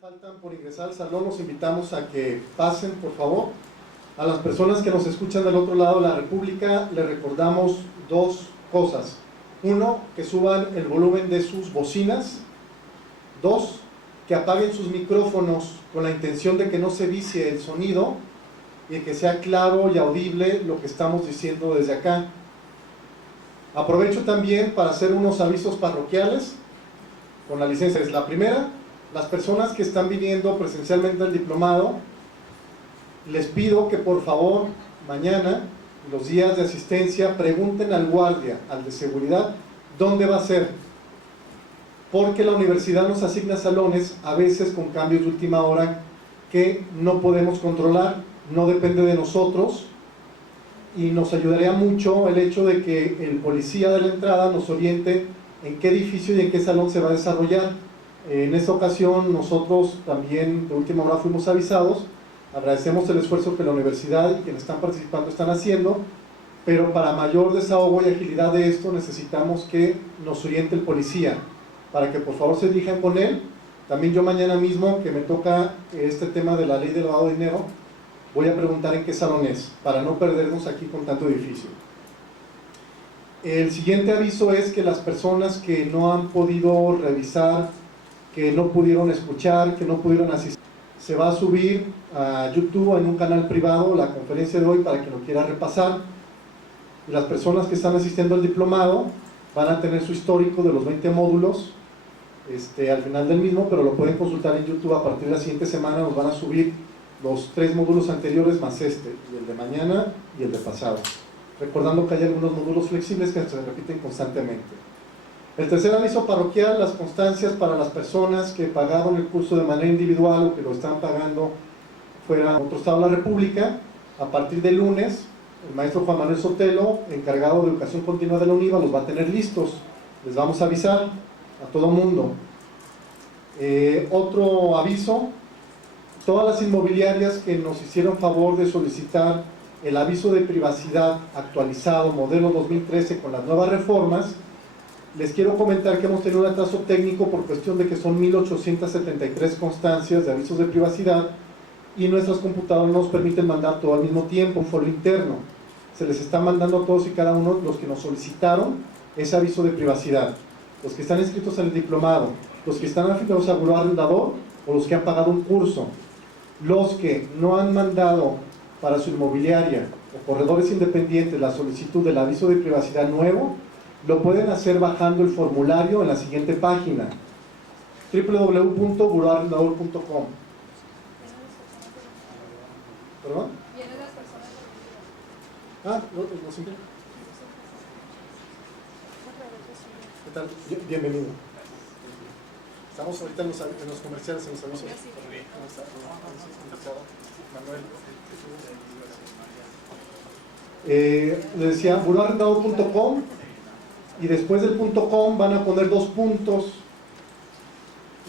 faltan por ingresar al salón, los invitamos a que pasen, por favor. A las personas que nos escuchan del otro lado de la República, les recordamos dos cosas. Uno, que suban el volumen de sus bocinas. Dos, que apaguen sus micrófonos con la intención de que no se vicie el sonido y que sea claro y audible lo que estamos diciendo desde acá. Aprovecho también para hacer unos avisos parroquiales con la licencia. Es la primera, las personas que están viniendo presencialmente al diplomado, les pido que por favor mañana, los días de asistencia, pregunten al guardia, al de seguridad, dónde va a ser, porque la universidad nos asigna salones a veces con cambios de última hora que no podemos controlar, no depende de nosotros, y nos ayudaría mucho el hecho de que el policía de la entrada nos oriente en qué edificio y en qué salón se va a desarrollar. En esta ocasión nosotros también de última hora fuimos avisados. Agradecemos el esfuerzo que la universidad y quienes están participando están haciendo, pero para mayor desahogo y agilidad de esto necesitamos que nos oriente el policía, para que por favor se dirijan con él. También yo mañana mismo, que me toca este tema de la ley de lavado de dinero, voy a preguntar en qué salón es, para no perdernos aquí con tanto edificio. El siguiente aviso es que las personas que no han podido revisar, que no pudieron escuchar, que no pudieron asistir, se va a subir a YouTube en un canal privado la conferencia de hoy para que lo quiera repasar. Y las personas que están asistiendo al diplomado van a tener su histórico de los 20 módulos al final del mismo, pero lo pueden consultar en YouTube. A partir de la siguiente semana nos van a subir los 3 módulos anteriores más y el de mañana y el de pasado, recordando que hay algunos módulos flexibles que se repiten constantemente. El tercer aviso parroquial, las constancias para las personas que pagaron el curso de manera individual o que lo están pagando fuera de otro estado de la República. A partir del lunes, el maestro Juan Manuel Sotelo, encargado de educación continua de la UNIVA, los va a tener listos. Les vamos a avisar a todo mundo. Otro aviso, todas las inmobiliarias que nos hicieron favor de solicitar el aviso de privacidad actualizado, modelo 2013, con las nuevas reformas, les quiero comentar que hemos tenido un atraso técnico por cuestión de que son 1873 constancias de avisos de privacidad y nuestras computadoras no nos permiten mandar todo al mismo tiempo, un foro interno. Se les está mandando a todos y cada uno los que nos solicitaron ese aviso de privacidad, los que están inscritos en el diplomado, los que están afiliados a Buró Arrendador o los que han pagado un curso. Los que no han mandado para su inmobiliaria o corredores independientes la solicitud del aviso de privacidad nuevo, lo pueden hacer bajando el formulario en la siguiente página, www.buroarrendador.com. ¿Perdón? ¿Vienen las personas? No siempre. ¿Qué tal? Bienvenido. Estamos ahorita en los comerciales, en los avisos. Manuel. Les decía, buroarrendador.com, y después del .com van a poner 2 puntos.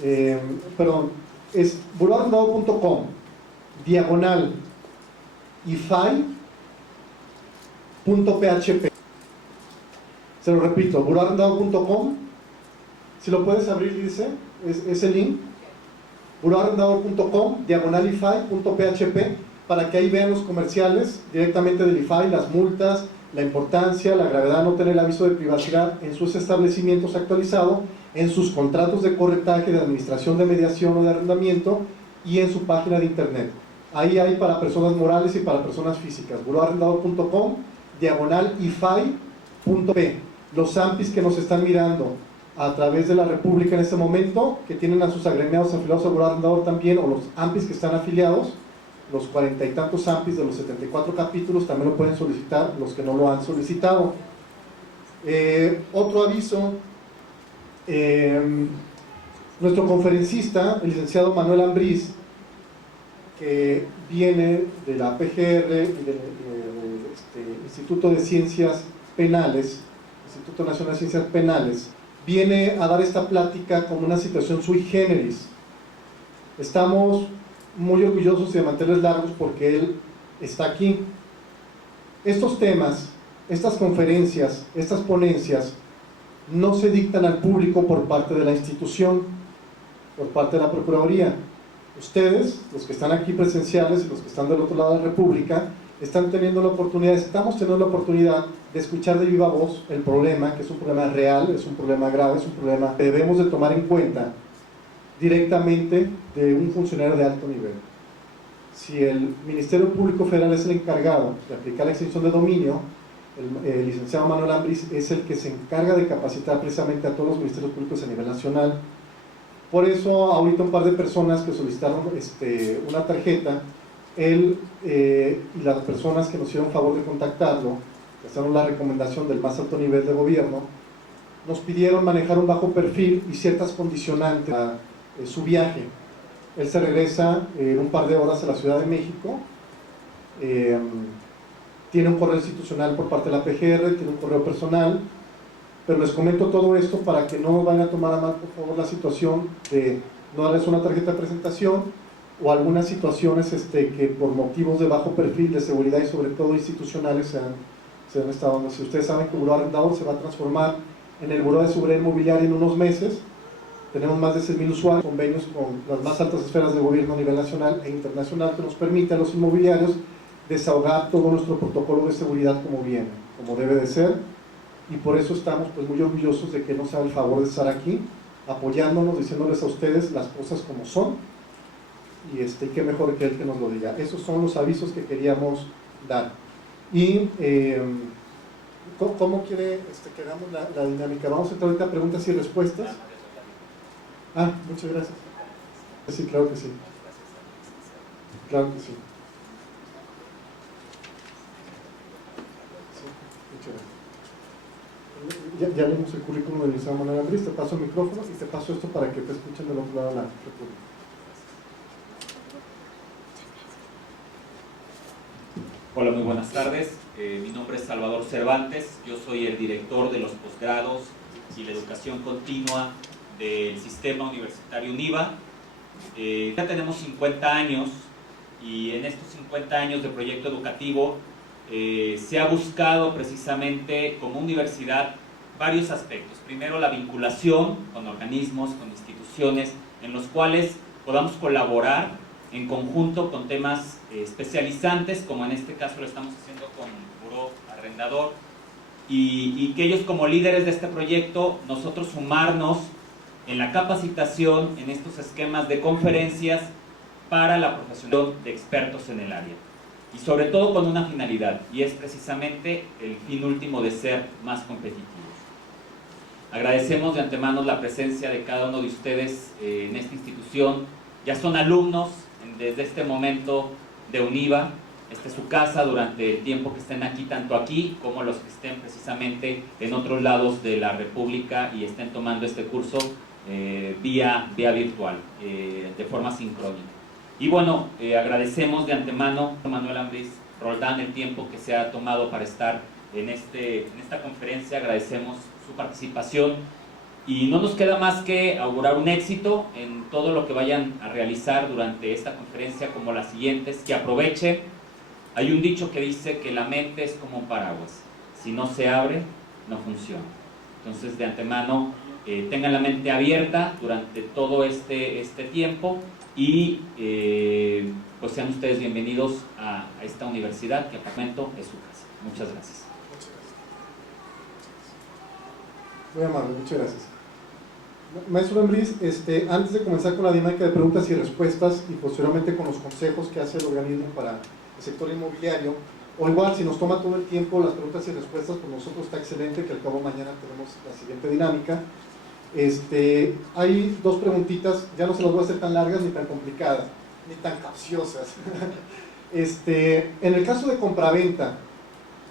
Es buroarrendador.com diagonal ify.php. Se lo repito, buroarrendador.com. Si lo puedes abrir, dice, es el link, buroarrendador.com diagonal ify.php, para que ahí vean los comerciales directamente del IFAI, las multas, la importancia, la gravedad de no tener el aviso de privacidad en sus establecimientos actualizado, en sus contratos de corretaje, de administración de mediación o de arrendamiento, y en su página de internet. Ahí hay para personas morales y para personas físicas, buroarrendador.com diagonal ify.p. Los AMPIs que nos están mirando a través de la República en este momento, que tienen a sus agremiados afiliados al Buró Arrendador también, o los AMPIs que están afiliados, los 40 y tantos AMPIs de los 74 capítulos también lo pueden solicitar, los que no lo han solicitado. Otro aviso, nuestro conferencista, el licenciado Manuel Ambriz, que viene de la PGR y del Instituto de Ciencias Penales, Instituto Nacional de Ciencias Penales, viene a dar esta plática como una situación sui generis. Estamos muy orgullosos de mantenerles largos porque él está aquí. Estos temas, estas conferencias, estas ponencias no se dictan al público por parte de la institución, por parte de la Procuraduría, Ustedes, los que están aquí presenciales y los que están del otro lado de la República, estamos teniendo la oportunidad de escuchar de viva voz el problema, que es un problema real, es un problema grave, es un problema que debemos de tomar en cuenta directamente de un funcionario de alto nivel. Si el Ministerio Público Federal es el encargado de aplicar la extinción de dominio, el licenciado Manuel Ambriz es el que se encarga de capacitar precisamente a todos los ministerios públicos a nivel nacional. Por eso ahorita un par de personas que solicitaron una tarjeta, él y las personas que nos hicieron favor de contactarlo, que hicieron la recomendación del más alto nivel de gobierno, nos pidieron manejar un bajo perfil y ciertas condicionantes a su viaje. Él se regresa en un par de horas a la Ciudad de México, tiene un correo institucional por parte de la PGR, tiene un correo personal, pero les comento todo esto para que no vayan a tomar a mal, por favor, la situación de no darles una tarjeta de presentación o algunas situaciones que por motivos de bajo perfil, de seguridad y sobre todo institucionales se han estado dando. Si ustedes saben que el Buró Arrendador se va a transformar en el Buró de Seguridad Inmobiliaria en unos meses, tenemos más de 6,000 usuarios, convenios con las más altas esferas de gobierno a nivel nacional e internacional que nos permite a los inmobiliarios desahogar todo nuestro protocolo de seguridad como viene, como debe de ser, y por eso estamos pues muy orgullosos de que nos haga el favor de estar aquí, apoyándonos, diciéndoles a ustedes las cosas como son, y qué mejor que él que nos lo diga. Esos son los avisos que queríamos dar. Y ¿cómo quiere que hagamos la dinámica? Vamos a entrar ahorita a preguntas y respuestas. Muchas gracias. Sí, claro que sí. Claro que sí. Ya leímos el currículum del licenciado Manuel Ambriz, te paso el micrófono y te paso esto para que te escuchen del otro lado de la República. Hola, muy buenas tardes. Mi nombre es Salvador Cervantes, yo soy el director de los posgrados y la educación continua del Sistema Universitario UNIVA. Ya tenemos 50 años y en estos 50 años de proyecto educativo se ha buscado precisamente como universidad varios aspectos. Primero, la vinculación con organismos, con instituciones en los cuales podamos colaborar en conjunto con temas especializantes, como en este caso lo estamos haciendo con Buró Arrendador, y que ellos como líderes de este proyecto, nosotros sumarnos en la capacitación, en estos esquemas de conferencias para la profesionalización de expertos en el área. Y sobre todo con una finalidad, y es precisamente el fin último de ser más competitivos. Agradecemos de antemano la presencia de cada uno de ustedes en esta institución. Ya son alumnos desde este momento de UNIVA. Esta es su casa durante el tiempo que estén aquí, tanto aquí como los que estén precisamente en otros lados de la República y estén tomando este curso vía virtual, de forma sincrónica. Y bueno, agradecemos de antemano a Manuel Ambriz Roldán el tiempo que se ha tomado para estar en esta conferencia. Agradecemos su participación y no nos queda más que augurar un éxito en todo lo que vayan a realizar durante esta conferencia, como las siguientes, que aprovechen. Hay un dicho que dice que la mente es como un paraguas, si no se abre, no funciona. Entonces, de antemano, tengan la mente abierta durante todo este tiempo y pues sean ustedes bienvenidos a esta universidad que al momento es su casa. Muchas gracias. Muy amable, muchas gracias. Maestro Ambriz, antes de comenzar con la dinámica de preguntas y respuestas y posteriormente con los consejos que hace el organismo para el sector inmobiliario, o igual si nos toma todo el tiempo las preguntas y respuestas, pues nosotros está excelente, que al cabo mañana tenemos la siguiente dinámica. Hay dos preguntitas, ya no se las voy a hacer tan largas ni tan complicadas, ni tan capciosas. En el caso de compraventa,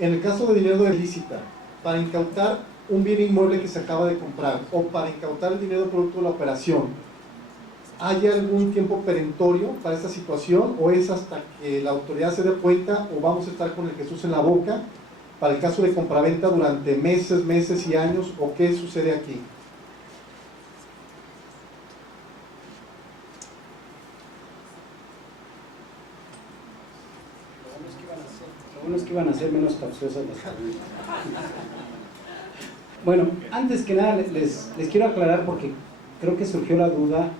en el caso de dinero de ilícita, para incautar un bien inmueble que se acaba de comprar o para incautar el dinero producto de la operación, ¿hay algún tiempo perentorio para esta situación o es hasta que la autoridad se dé cuenta o vamos a estar con el Jesús en la boca para el caso de compraventa durante meses y años, o qué sucede aquí? Lo bueno es que iban a ser menos capciosas las preguntas. Bueno, antes que nada les quiero aclarar, porque creo que surgió la duda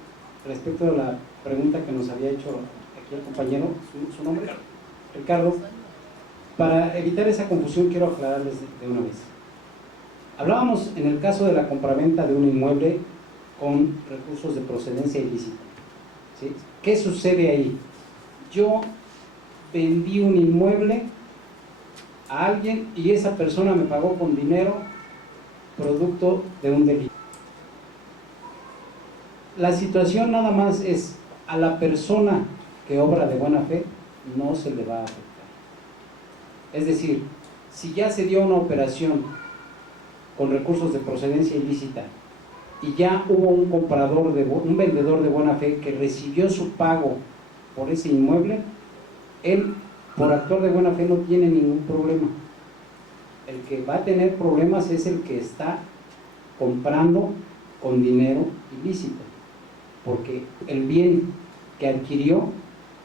respecto a la pregunta que nos había hecho aquí el compañero, ¿su nombre? Ricardo. Para evitar esa confusión quiero aclararles de una vez. Hablábamos en el caso de la compraventa de un inmueble con recursos de procedencia ilícita, ¿sí? ¿Qué sucede ahí? Yo vendí un inmueble a alguien y esa persona me pagó con dinero producto de un delito. La situación nada más es a la persona que obra de buena fe no se le va a afectar. Es decir, si ya se dio una operación con recursos de procedencia ilícita y ya hubo un comprador, un vendedor de buena fe que recibió su pago por ese inmueble, él por actuar de buena fe no tiene ningún problema. El que va a tener problemas es el que está comprando con dinero ilícito, porque el bien que adquirió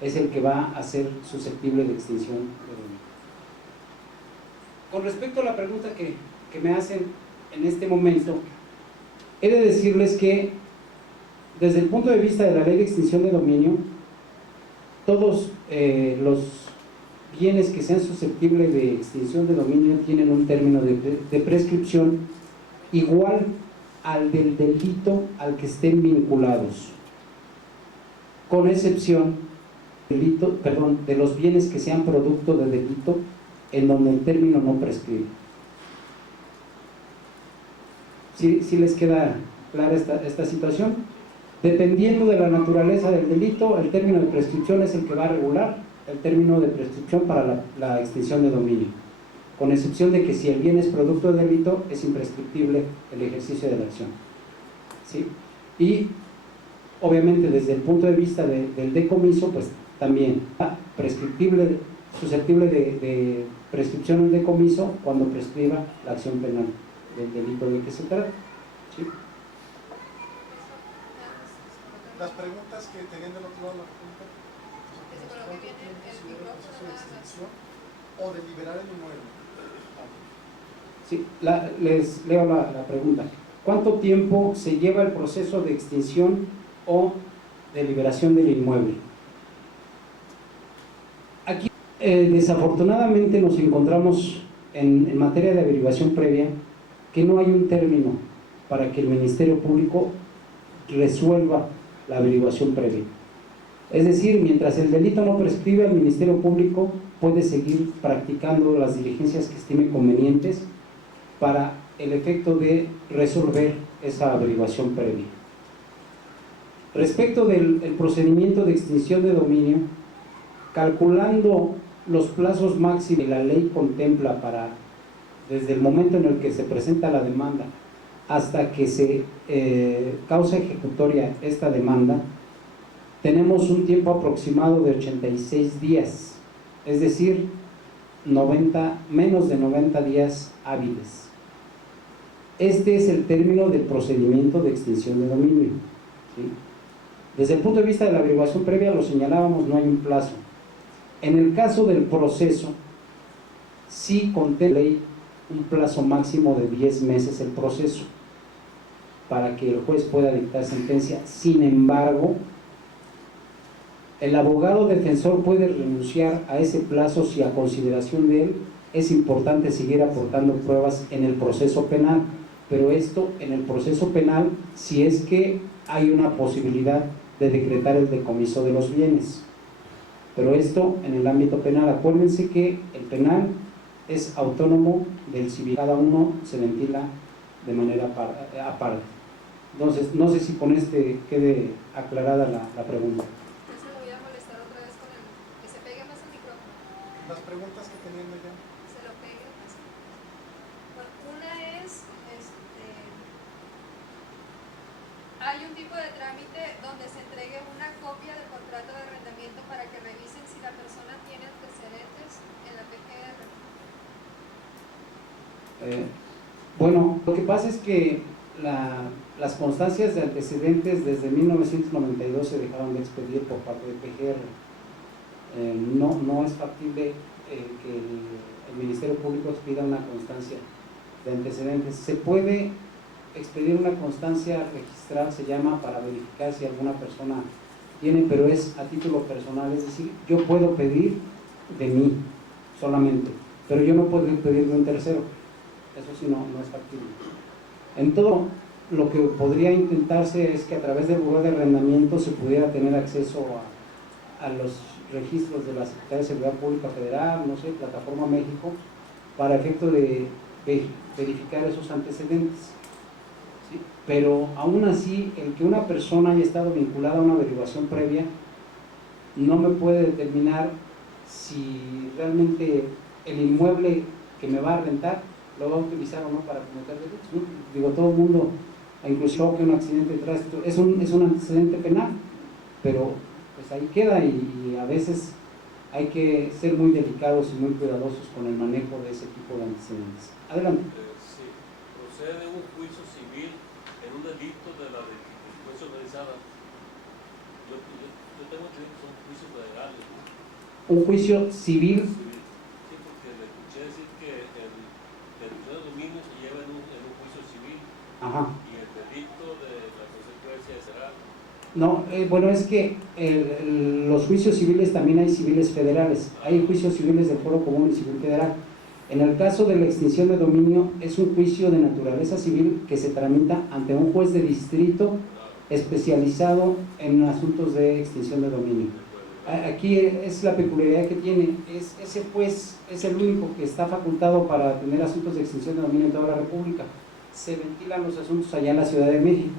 es el que va a ser susceptible de extinción de dominio. Con respecto a la pregunta que me hacen en este momento, he de decirles que desde el punto de vista de la ley de extinción de dominio, todos los bienes que sean susceptibles de extinción de dominio tienen un término de prescripción igual al del delito al que estén vinculados, con excepción de los bienes que sean producto de delito en donde el término no prescribe. ¿Sí les queda clara esta situación? Dependiendo de la naturaleza del delito, el término de prescripción es el que va a regular el término de prescripción para la extinción de dominio, con excepción de que si el bien es producto de delito, es imprescriptible el ejercicio de la acción, ¿sí? Y obviamente desde el punto de vista del decomiso, pues también prescriptible, susceptible de prescripción el decomiso cuando prescriba la acción penal del delito de que se trata, ¿sí? Las preguntas que tenían del otro lado la pregunta, o de liberar el inmueble. Sí, les leo la pregunta. ¿Cuánto tiempo se lleva el proceso de extinción o de liberación del inmueble? Aquí desafortunadamente nos encontramos en materia de averiguación previa que no hay un término para que el Ministerio Público resuelva la averiguación previa. Es decir, mientras el delito no prescribe, el Ministerio Público puede seguir practicando las diligencias que estime convenientes para el efecto de resolver esa averiguación previa. Respecto del procedimiento de extinción de dominio, calculando los plazos máximos que la ley contempla para, desde el momento en el que se presenta la demanda hasta que se causa ejecutoria esta demanda, tenemos un tiempo aproximado de 86 días, es decir, menos de 90 días hábiles. Este es el término del procedimiento de extinción de dominio, ¿sí? Desde el punto de vista de la averiguación previa, lo señalábamos, no hay un plazo. En el caso del proceso, sí contempla la ley un plazo máximo de 10 meses el proceso, para que el juez pueda dictar sentencia. Sin embargo, el abogado defensor puede renunciar a ese plazo si a consideración de él es importante seguir aportando pruebas en el proceso penal, pero esto en el proceso penal si es que hay una posibilidad de decretar el decomiso de los bienes, pero esto en el ámbito penal. Acuérdense que el penal es autónomo del civil, cada uno se ventila de manera aparte. Entonces, no sé si con quede aclarada la pregunta. Las preguntas que tenían allá. Se lo pegue. Bueno, una es, hay un tipo de trámite donde se entregue una copia del contrato de arrendamiento para que revisen si la persona tiene antecedentes en la PGR. Bueno, lo que pasa es que las constancias de antecedentes desde 1992 se dejaron de expedir por parte de PGR. No es factible que el Ministerio Público expida una constancia de antecedentes. Se puede expedir una constancia registral, se llama, para verificar si alguna persona tiene, pero es a título personal, es decir, yo puedo pedir de mí solamente, pero yo no puedo pedir de un tercero, eso sí no es factible. En todo, lo que podría intentarse es que a través del Buró de Arrendamiento se pudiera tener acceso a los registros de la Secretaría de Seguridad Pública Federal, no sé, Plataforma México, para efecto de verificar esos antecedentes. ¿Sí? Pero aún así, el que una persona haya estado vinculada a una averiguación previa no me puede determinar si realmente el inmueble que me va a rentar lo va a utilizar o no para cometer delitos, ¿no? Digo, todo el mundo, incluso que un accidente de tránsito es un antecedente penal, pero pues ahí queda, y a veces hay que ser muy delicados y muy cuidadosos con el manejo de ese tipo de antecedentes. Adelante. Sí, procede un juicio civil en un delito de la delincuencia organizada. Yo tengo entendido que son juicios federales, ¿no? Un juicio civil. Sí, porque le escuché decir que el delito de dominio se lleva en un juicio civil. Ajá. Y el delito de la consecuencia será. No, bueno, es que los juicios civiles también hay civiles federales, hay juicios civiles del Foro Común y Civil Federal. En el caso de la extinción de dominio, es un juicio de naturaleza civil que se tramita ante un juez de distrito especializado en asuntos de extinción de dominio. Aquí es la peculiaridad que tiene, ese juez es el único que está facultado para atender asuntos de extinción de dominio en toda la República. Se ventilan los asuntos allá en la Ciudad de México.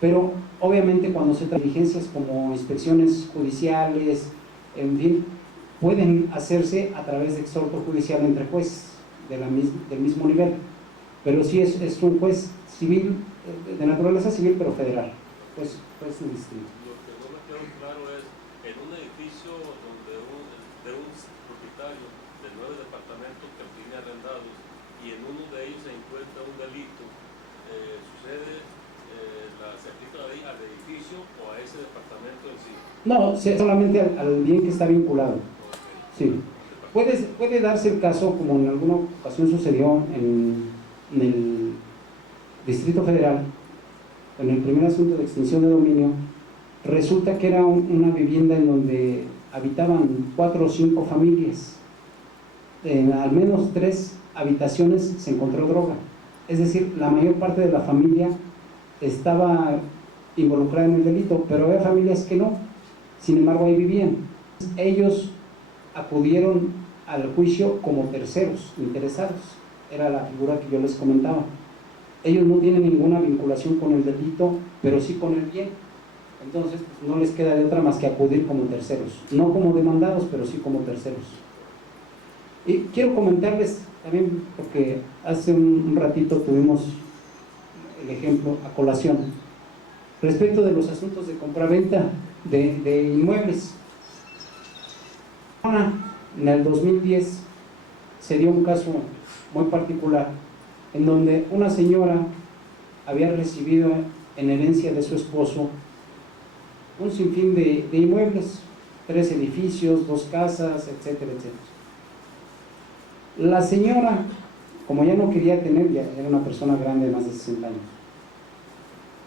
Pero obviamente cuando se tratan de diligencias como inspecciones judiciales, en fin, pueden hacerse a través de exhorto judicial entre jueces del mismo nivel, pero sí es un juez civil, de naturaleza civil, pero federal, juez de distrito. Lo que no me quedó claro es, en un edificio donde de un propietario de 9 departamentos que tiene arrendados, y en uno de ellos se encuentra un delito, ¿sucede, se aplica la ley al edificio o a ese departamento en sí? No, solamente al bien que está vinculado. Sí. Puede darse el caso, como en alguna ocasión sucedió en el Distrito Federal, en el primer asunto de extinción de dominio, resulta que era una vivienda en donde habitaban 4 o 5 familias. En al menos 3 habitaciones se encontró droga. Es decir, la mayor parte de la familia estaba involucrada en el delito, pero había familias que no, sin embargo ahí vivían. Ellos acudieron al juicio como terceros interesados, era la figura que yo les comentaba. Ellos no tienen ninguna vinculación con el delito, pero sí con el bien, entonces pues, no les queda de otra más que acudir como terceros, no como demandados, pero sí como terceros. Y quiero comentarles también, porque hace un ratito tuvimos el ejemplo a colación, respecto de los asuntos de compraventa de inmuebles. En el 2010 se dio un caso muy particular en donde una señora había recibido en herencia de su esposo un sinfín de inmuebles, 3 edificios, 2 casas, etcétera, etcétera. La señora, como ya no quería tener, ya era una persona grande de más de 60 años,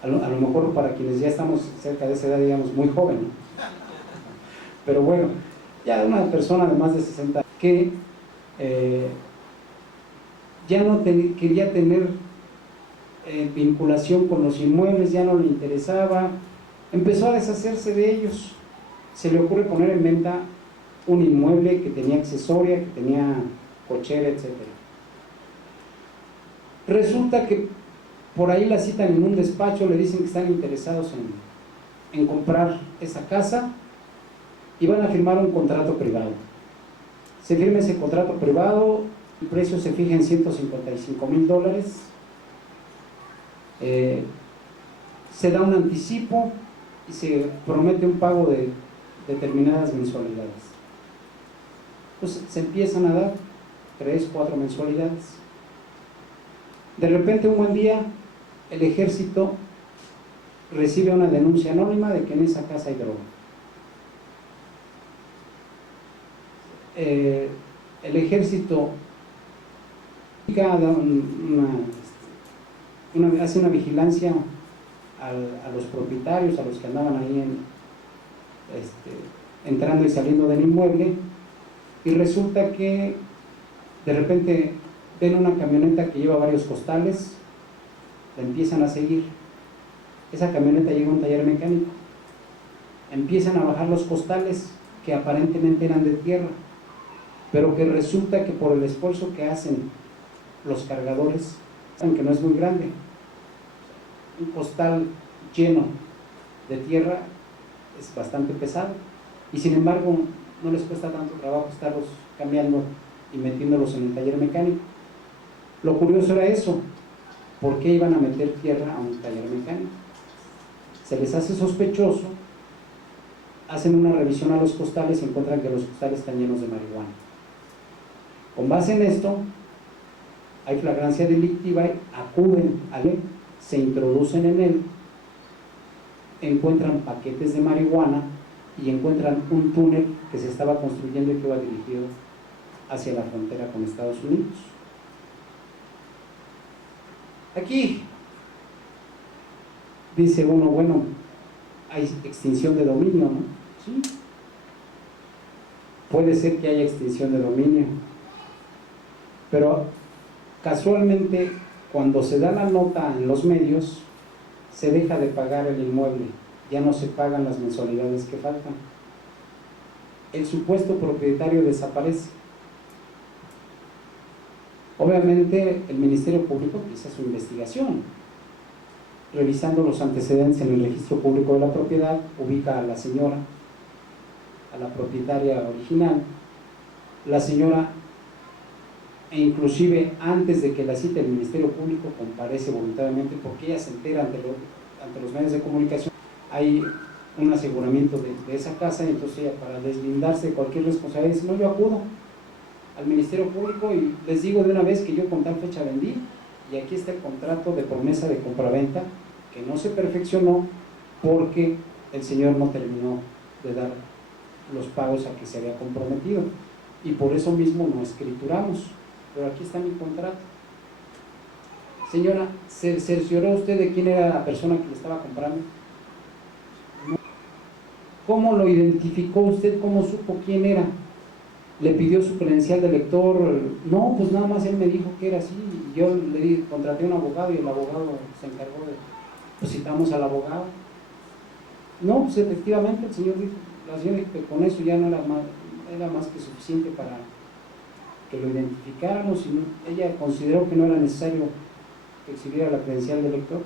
a lo mejor para quienes ya estamos cerca de esa edad, digamos, muy joven, ¿no? Pero bueno, ya una persona de más de 60 años que ya no quería tener vinculación con los inmuebles, ya no le interesaba, empezó a deshacerse de ellos. Se le ocurre poner en venta un inmueble que tenía accesoria, que tenía cochera, etcétera. Resulta que por ahí la citan en un despacho, le dicen que están interesados en comprar esa casa y van a firmar un contrato privado. Se firma ese contrato privado, el precio se fija en $155,000, se da un anticipo y se promete un pago de determinadas mensualidades. Entonces se empiezan a dar 3, 4 mensualidades. De repente un buen día el ejército recibe una denuncia anónima de que en esa casa hay droga. El ejército da hace una vigilancia a los propietarios, a los que andaban ahí entrando y saliendo del inmueble, y resulta que de repente ven una camioneta que lleva varios costales, la empiezan a seguir. Esa camioneta llega a un taller mecánico, empiezan a bajar los costales que aparentemente eran de tierra, pero que resulta que por el esfuerzo que hacen los cargadores, aunque no es muy grande, un costal lleno de tierra es bastante pesado, y sin embargo no les cuesta tanto trabajo estarlos cambiando y metiéndolos en el taller mecánico. Lo curioso era eso, ¿por qué iban a meter tierra a un taller mecánico? Se les hace sospechoso, hacen una revisión a los costales y encuentran que los costales están llenos de marihuana. Con base en esto, hay flagrancia delictiva, acuden a él, se introducen en él, encuentran paquetes de marihuana y encuentran un túnel que se estaba construyendo y que iba dirigido hacia la frontera con Estados Unidos. Aquí dice uno, bueno, hay extinción de dominio, ¿no? Sí. Puede ser que haya extinción de dominio, pero casualmente cuando se da la nota en los medios, se deja de pagar el inmueble, ya no se pagan las mensualidades que faltan. El supuesto propietario desaparece. Obviamente el Ministerio Público hizo su investigación, revisando los antecedentes en el registro público de la propiedad, ubica a la señora, a la propietaria original. La señora, e inclusive antes de que la cite el Ministerio Público, comparece voluntariamente porque ella se entera ante los medios de comunicación. Hay un aseguramiento de esa casa, y entonces ella, para deslindarse de cualquier responsabilidad, dice, no, yo acudo al Ministerio Público y les digo de una vez que yo con tal fecha vendí, y aquí está el contrato de promesa de compraventa que no se perfeccionó porque el señor no terminó de dar los pagos a que se había comprometido, y por eso mismo no escrituramos, pero aquí está mi contrato. Señora, ¿se cercioró usted de quién era la persona que le estaba comprando? No. ¿Cómo lo identificó usted? ¿Cómo supo quién era? ¿Le pidió su credencial de lector? No, pues nada más él me dijo que era así, y yo contraté a un abogado y el abogado se encargó de, pues citamos al abogado. No, pues efectivamente el señor dijo, la señora dijo que con eso ya no era más que suficiente para que lo identificáramos, y ella consideró que no era necesario que exhibiera la credencial de lector.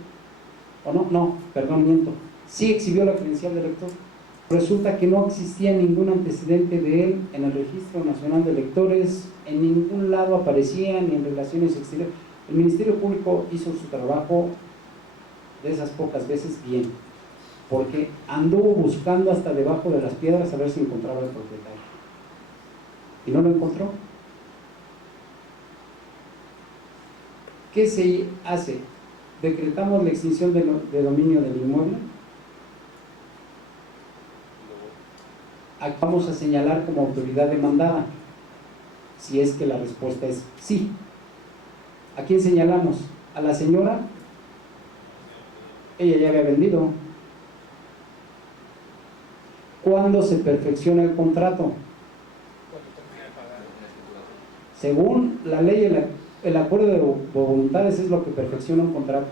¿O no? Perdón, miento. Sí exhibió la credencial de lector. Resulta que no existía ningún antecedente de él en el Registro Nacional de Electores, en ningún lado aparecía, ni en Relaciones Exteriores. El Ministerio Público hizo su trabajo de esas pocas veces bien, porque anduvo buscando hasta debajo de las piedras a ver si encontraba el propietario, y no lo encontró. ¿Qué se hace? ¿Decretamos la extinción de dominio del inmueble? Vamos a señalar como autoridad demandada, si es que la respuesta es sí. ¿A quién señalamos? ¿A la señora? Ella ya había vendido. ¿Cuándo se perfecciona el contrato? Según la ley, el acuerdo de voluntades es lo que perfecciona un contrato.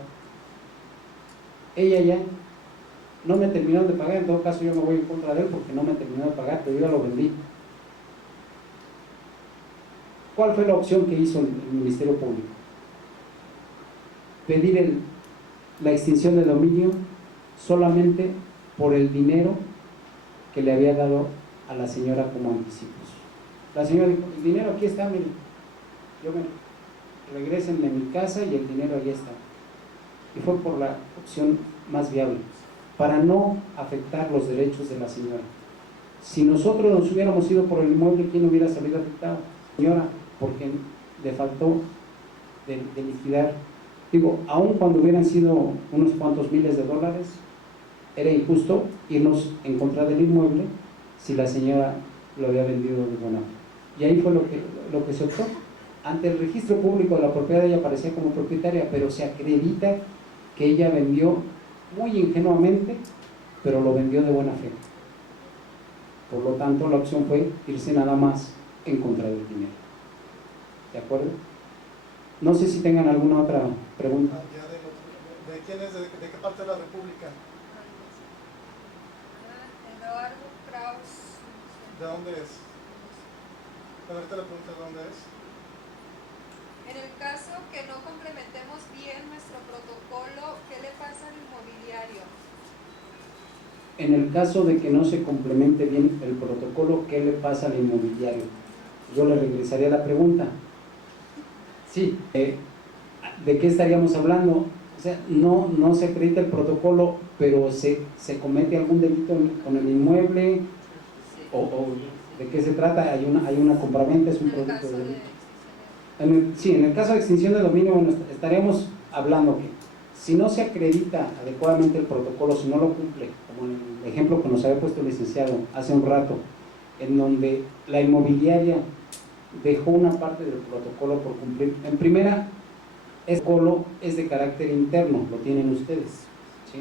Ella ya no me terminaron de pagar, en todo caso yo me voy en contra de él porque no me terminó de pagar, pero yo ya lo vendí. ¿Cuál fue la opción que hizo el Ministerio Público? Pedir la extinción de dominio solamente por el dinero que le había dado a la señora como anticipos. La señora dijo, el dinero aquí está, mire, regrésenme a mi casa y el dinero ahí está. Y fue por la opción más viable, para no afectar los derechos de la señora. Si nosotros nos hubiéramos ido por el inmueble, ¿quién hubiera salido afectado? Señora, porque le faltó de liquidar. Digo, aun cuando hubieran sido unos cuantos miles de dólares, era injusto irnos en contra del inmueble si la señora lo había vendido de buena fe. Y ahí fue lo que se optó. ante el registro público de la propiedad ella aparecía como propietaria, pero se acredita que ella vendió muy ingenuamente, pero lo vendió de buena fe. Por lo tanto, la opción fue irse nada más en contra del dinero. ¿De acuerdo? No sé si tengan alguna otra pregunta. ¿De quién es? ¿De qué parte de la República? Eduardo Kraus. ¿De dónde es? Ahorita le pregunto de dónde es. En el caso que no complementemos bien nuestro protocolo, ¿qué le pasa al inmobiliario? En el caso de que no se complemente bien el protocolo, ¿qué le pasa al inmobiliario? Yo le regresaría la pregunta. Sí, ¿de qué estaríamos hablando? O sea, no se acredita el protocolo, pero se comete algún delito con el inmueble, o ¿de qué se trata? Hay una compraventa, es un En el producto caso de de delito. Sí, en el caso de extinción de dominio, bueno, estaríamos hablando que si no se acredita adecuadamente el protocolo, si no lo cumple, como en el ejemplo que nos había puesto el licenciado hace un rato, en donde la inmobiliaria dejó una parte del protocolo por cumplir. En primera, el protocolo es de carácter interno, lo tienen ustedes, ¿sí?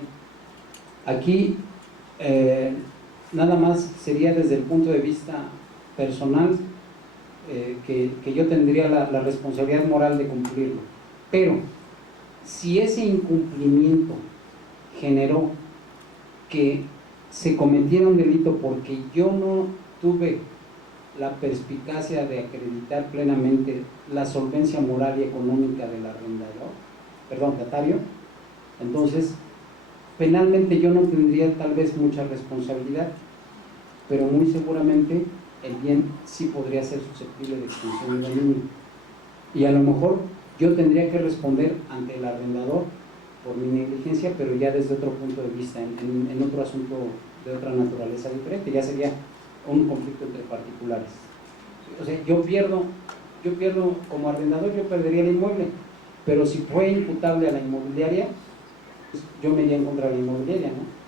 Aquí nada más sería desde el punto de vista personal, que yo tendría la responsabilidad moral de cumplirlo. Pero si ese incumplimiento generó que se cometiera un delito porque yo no tuve la perspicacia de acreditar plenamente la solvencia moral y económica del arrendatario, entonces penalmente yo no tendría tal vez mucha responsabilidad, pero muy seguramente el bien sí podría ser susceptible de extinción de dominio. Y a lo mejor yo tendría que responder ante el arrendador por mi negligencia, pero ya desde otro punto de vista, en otro asunto de otra naturaleza diferente, ya sería un conflicto entre particulares. O sea, yo pierdo como arrendador, yo perdería el inmueble, pero si fue imputable a la inmobiliaria, pues yo me iría en contra de la inmobiliaria, ¿no?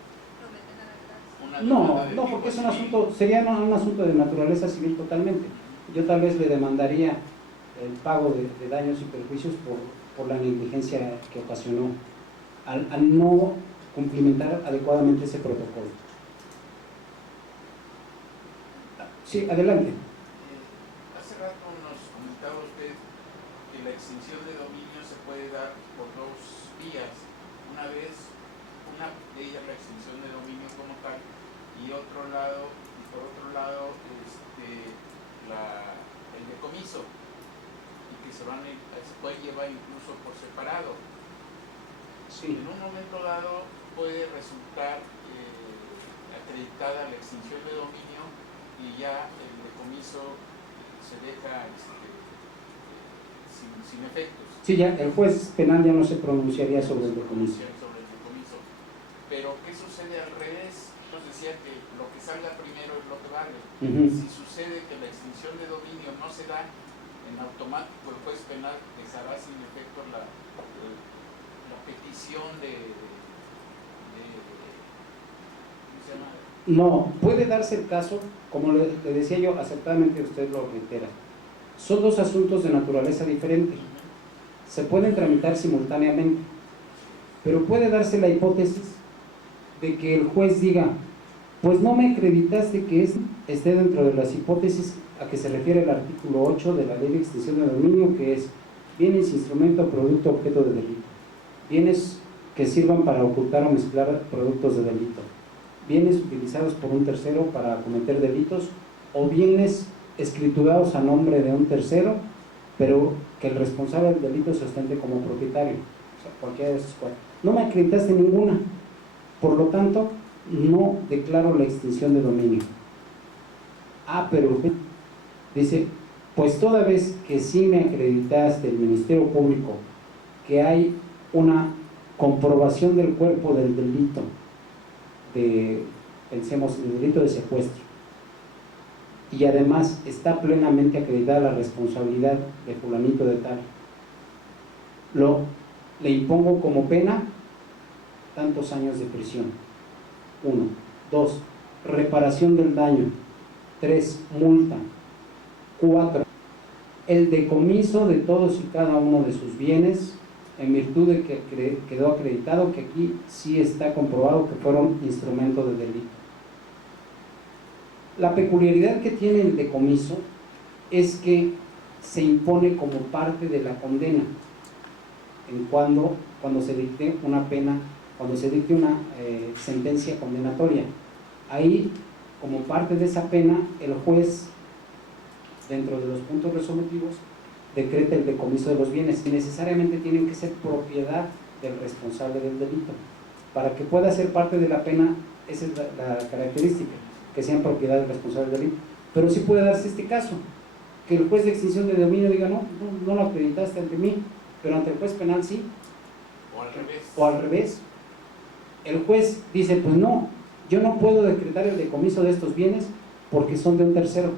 No, porque es un asunto, sería un asunto de naturaleza civil totalmente. Yo tal vez le demandaría el pago de daños y perjuicios por la negligencia que ocasionó al no cumplimentar adecuadamente ese protocolo. Sí, adelante. Hace rato nos comentaba usted que la extinción de dominio se puede dar por dos vías. Una de ellas la extinción de dominio como tal, y por otro lado el decomiso, y que se puede llevar incluso por separado. Sí. En un momento dado puede resultar acreditada la extinción de dominio y ya el decomiso se deja sin efectos. Sí, ya el juez penal ya no se pronunciaría sobre el decomiso. Pero ¿qué sucede al revés? Nos decía que lo que salga primero es lo que vale. Si sucede que la extinción de dominio no se da, en automático el juez penal dejará sin efecto la petición ¿cómo se llama? No, puede darse el caso, como le decía yo, acertadamente usted lo reitera. Son dos asuntos de naturaleza diferente. Se pueden tramitar simultáneamente, pero puede darse la hipótesis de que el juez diga, pues no me acreditaste que esté dentro de las hipótesis a que se refiere el artículo 8 de la Ley de Extinción de Dominio, que es bienes, instrumento, producto, objeto de delito, bienes que sirvan para ocultar o mezclar productos de delito, bienes utilizados por un tercero para cometer delitos, o bienes escriturados a nombre de un tercero, pero que el responsable del delito se ostente como propietario. O sea, cualquiera de esos cuatro. No me acreditaste ninguna, por lo tanto no declaro la extinción de dominio. Pero dice, pues toda vez que sí me acreditaste, el Ministerio Público, que hay una comprobación del cuerpo del delito, pensemos en el delito de secuestro, y además está plenamente acreditada la responsabilidad de fulanito de tal, le impongo como pena tantos años de prisión. 1. 2. Reparación del daño. 3. Multa. 4. el decomiso de todos y cada uno de sus bienes, en virtud de que quedó acreditado que aquí sí está comprobado que fueron instrumento de delito. La peculiaridad que tiene el decomiso es que se impone como parte de la condena cuando se dicte una pena, cuando se dicte una sentencia condenatoria. Ahí, como parte de esa pena, el juez, dentro de los puntos resolutivos, decreta el decomiso de los bienes, que necesariamente tienen que ser propiedad del responsable del delito. Para que pueda ser parte de la pena, esa es la característica, que sean propiedad del responsable del delito. Pero sí puede darse este caso, que el juez de extinción de dominio diga, no lo acreditaste ante mí, pero ante el juez penal sí. O al revés. El juez dice, pues no, yo no puedo decretar el decomiso de estos bienes porque son de un tercero.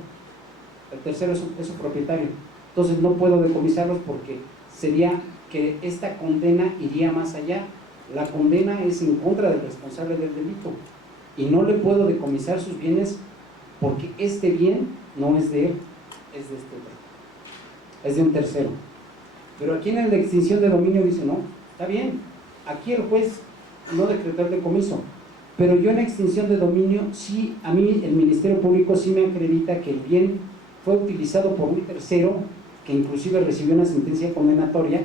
El tercero es su propietario. Entonces no puedo decomisarlos porque sería que esta condena iría más allá. La condena es en contra del responsable del delito y no le puedo decomisar sus bienes porque este bien no es de él, es de este otro, es de un tercero. Pero aquí en el de extinción de dominio dice, no, está bien, aquí el juez no decretó el decomiso, pero yo en extinción de dominio, sí, a mí el Ministerio Público sí me acredita que el bien fue utilizado por un tercero, que inclusive recibió una sentencia condenatoria,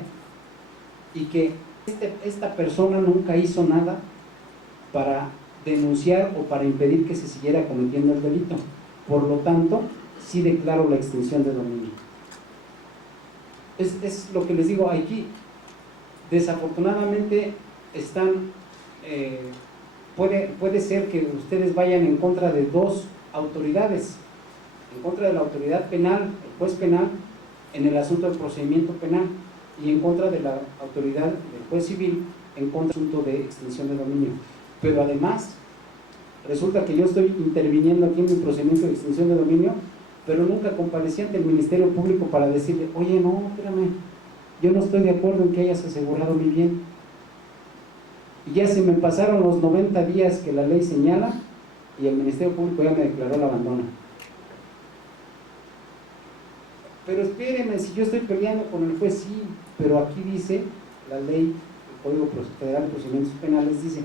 y que esta persona nunca hizo nada para denunciar o para impedir que se siguiera cometiendo el delito. Por lo tanto, sí declaro la extinción de dominio. Es lo que les digo aquí. Desafortunadamente puede ser que ustedes vayan en contra de dos autoridades, en contra de la autoridad penal, el juez penal, en el asunto del procedimiento penal, y en contra de la autoridad del juez civil, en contra del asunto de extinción de dominio. Pero además, resulta que yo estoy interviniendo aquí en mi procedimiento de extinción de dominio, pero nunca comparecí ante el Ministerio Público para decirle, oye, no, espérame, yo no estoy de acuerdo en que hayas asegurado mi bien. Y ya se me pasaron los 90 días que la ley señala y el Ministerio Público ya me declaró el abandono. Pero espéreme, si yo estoy peleando con el juez, sí, pero aquí dice la ley, el Código Federal de Procedimientos Penales, dice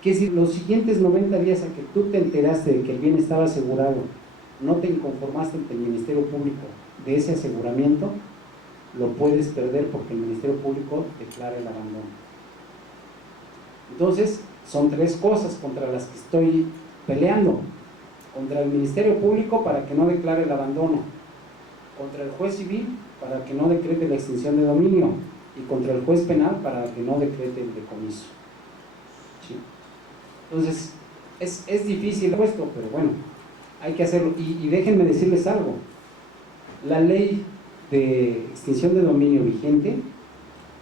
que si los siguientes 90 días a que tú te enteraste de que el bien estaba asegurado, no te inconformaste ante el Ministerio Público de ese aseguramiento, lo puedes perder porque el Ministerio Público declara el abandono. Entonces, son tres cosas contra las que estoy peleando: contra el Ministerio Público para que no declare el abandono, contra el juez civil para que no decrete la extinción de dominio, y contra el juez penal para que no decrete el decomiso. ¿Sí? Entonces, es difícil esto, pero bueno, hay que hacerlo. Y déjenme decirles algo: la ley de extinción de dominio vigente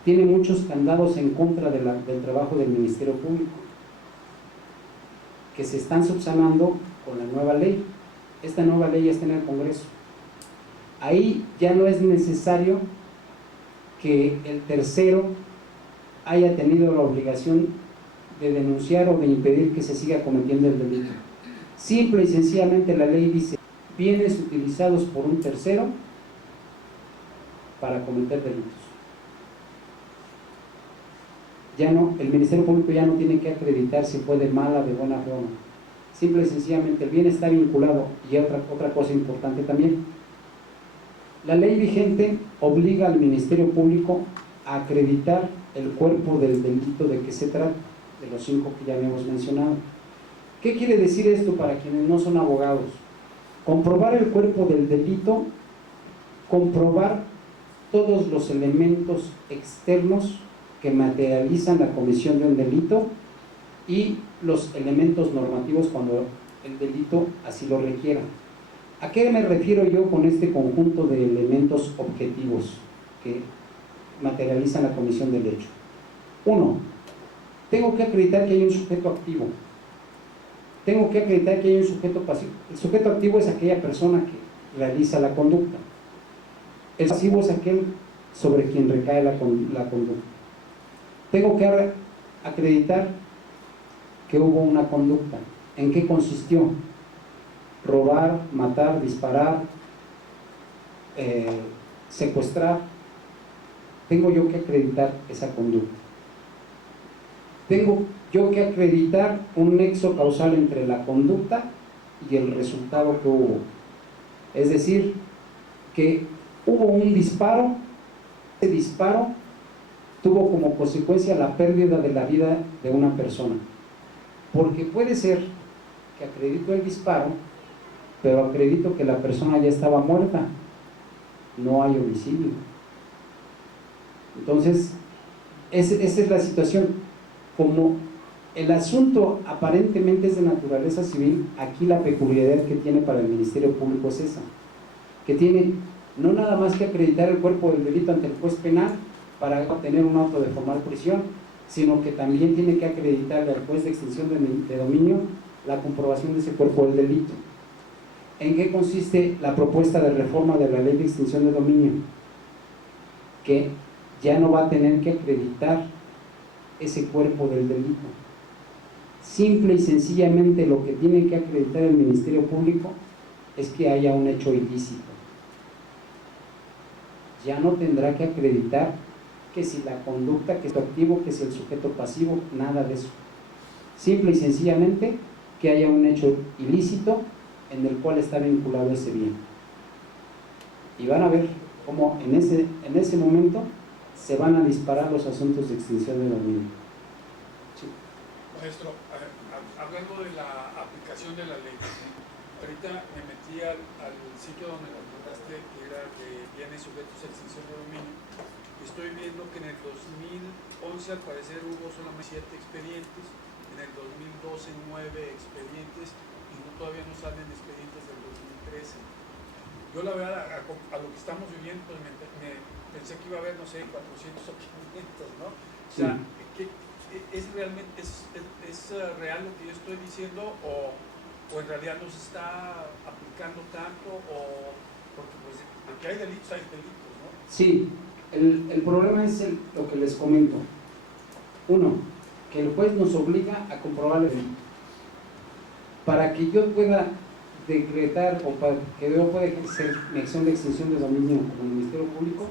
tiene muchos candados en contra del trabajo del Ministerio Público, que se están subsanando con la nueva ley. Esta nueva ley ya está en el Congreso. Ahí ya no es necesario que el tercero haya tenido la obligación de denunciar o de impedir que se siga cometiendo el delito. Simple y sencillamente la ley dice: bienes utilizados por un tercero para cometer delitos. Ya no, el Ministerio Público ya no tiene que acreditar si fue de mala, de buena forma. Simple y sencillamente el bien está vinculado. Y otra cosa importante también: la ley vigente obliga al Ministerio Público a acreditar el cuerpo del delito de que se trata, de los 5 que ya habíamos mencionado. ¿Qué quiere decir esto para quienes no son abogados? Comprobar el cuerpo del delito, comprobar todos los elementos externos que materializan la comisión de un delito y los elementos normativos cuando el delito así lo requiera. ¿A qué me refiero yo con este conjunto de elementos objetivos que materializan la comisión del hecho? 1. Tengo que acreditar que hay un sujeto activo. Tengo que acreditar que hay un sujeto pasivo. El sujeto activo es aquella persona que realiza la conducta. El pasivo es aquel sobre quien recae la conducta. Tengo que acreditar que hubo una conducta. ¿En qué consistió? Robar, matar, disparar, secuestrar, tengo yo que acreditar esa conducta. Tengo yo que acreditar un nexo causal entre la conducta y el resultado que hubo. Es decir, que hubo un disparo, ese disparo tuvo como consecuencia la pérdida de la vida de una persona. Porque puede ser que acredito el disparo, pero acredito que la persona ya estaba muerta. No hay homicidio. Entonces, esa es la situación. Como el asunto aparentemente es de naturaleza civil, aquí la peculiaridad que tiene para el Ministerio Público es esa, que tiene no nada más que acreditar el cuerpo del delito ante el juez penal para obtener un auto de formal prisión, sino que también tiene que acreditarle al juez de extinción de dominio la comprobación de ese cuerpo del delito. ¿En qué consiste la propuesta de reforma de la ley de extinción de dominio? Que ya no va a tener que acreditar ese cuerpo del delito. Simple y sencillamente lo que tiene que acreditar el Ministerio Público es que haya un hecho ilícito. Ya no tendrá que acreditar que si la conducta, que es activo, que si el sujeto pasivo, nada de eso. Simple y sencillamente que haya un hecho ilícito en el cual está vinculado ese bien. Y van a ver cómo en ese momento se van a disparar los asuntos de extinción de dominio. Sí. Maestro, hablando de la aplicación de la ley, ahorita me metí al sitio donde nos mandaste, que era de bienes sujetos a extinción de dominio, y estoy viendo que en el 2011 al parecer hubo solamente 7 expedientes, en el 2012 9 expedientes, y todavía no salen expedientes del 2013. Yo la verdad, a lo que estamos viviendo, pues pensé que iba a haber, no sé, 400 o 500, ¿no? O sea, sí. ¿Es realmente es real lo que yo estoy diciendo o en realidad no se está aplicando tanto? Porque pues de que hay delitos, ¿no? Sí, el problema es lo que les comento. Uno, que el juez nos obliga a comprobar el delito. Para que yo pueda decretar o para que yo pueda ejercer mi acción de extinción de dominio como Ministerio Público,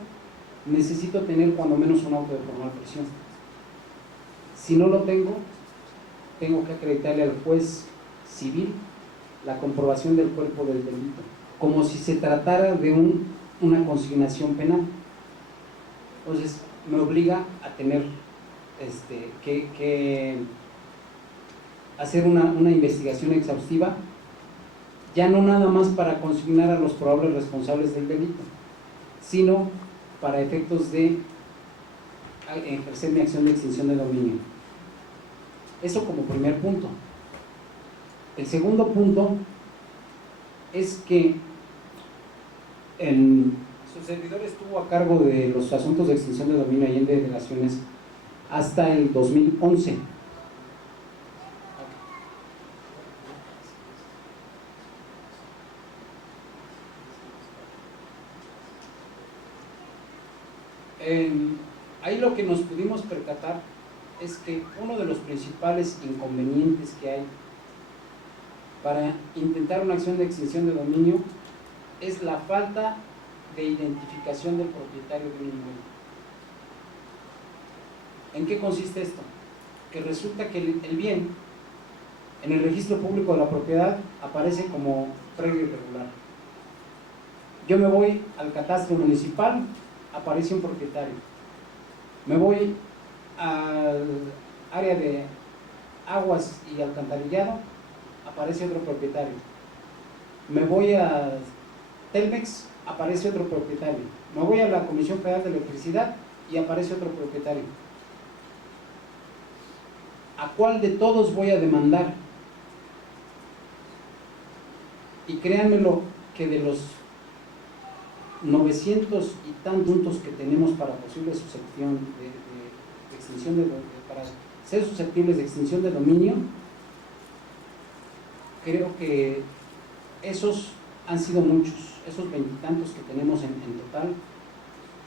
necesito tener cuando menos un auto de formal prisión. Si no lo tengo, tengo que acreditarle al juez civil la comprobación del cuerpo del delito, como si se tratara de una consignación penal. Entonces, me obliga a tener que hacer una investigación exhaustiva, ya no nada más para consignar a los probables responsables del delito, sino para efectos de ejercer mi acción de extinción de dominio. Eso como primer punto. El segundo punto es que su servidor estuvo a cargo de los asuntos de extinción de dominio ahí en delegaciones hasta el 2011. Ahí lo que nos pudimos percatar es que uno de los principales inconvenientes que hay para intentar una acción de extinción de dominio es la falta de identificación del propietario de un inmueble. ¿En qué consiste esto? Que resulta que el bien en el registro público de la propiedad aparece como predio irregular. Yo me voy al catastro municipal, aparece un propietario. Me voy al área de aguas y alcantarillado, aparece otro propietario. Me voy a Telmex, aparece otro propietario. Me voy a la Comisión Federal de Electricidad y aparece otro propietario. ¿A cuál de todos voy a demandar? Y créanmelo que de los 900 y tantos puntos que tenemos para posible suscepción de extinción para ser susceptibles de extinción de dominio, creo que esos han sido muchos, esos veintitantos que tenemos en total,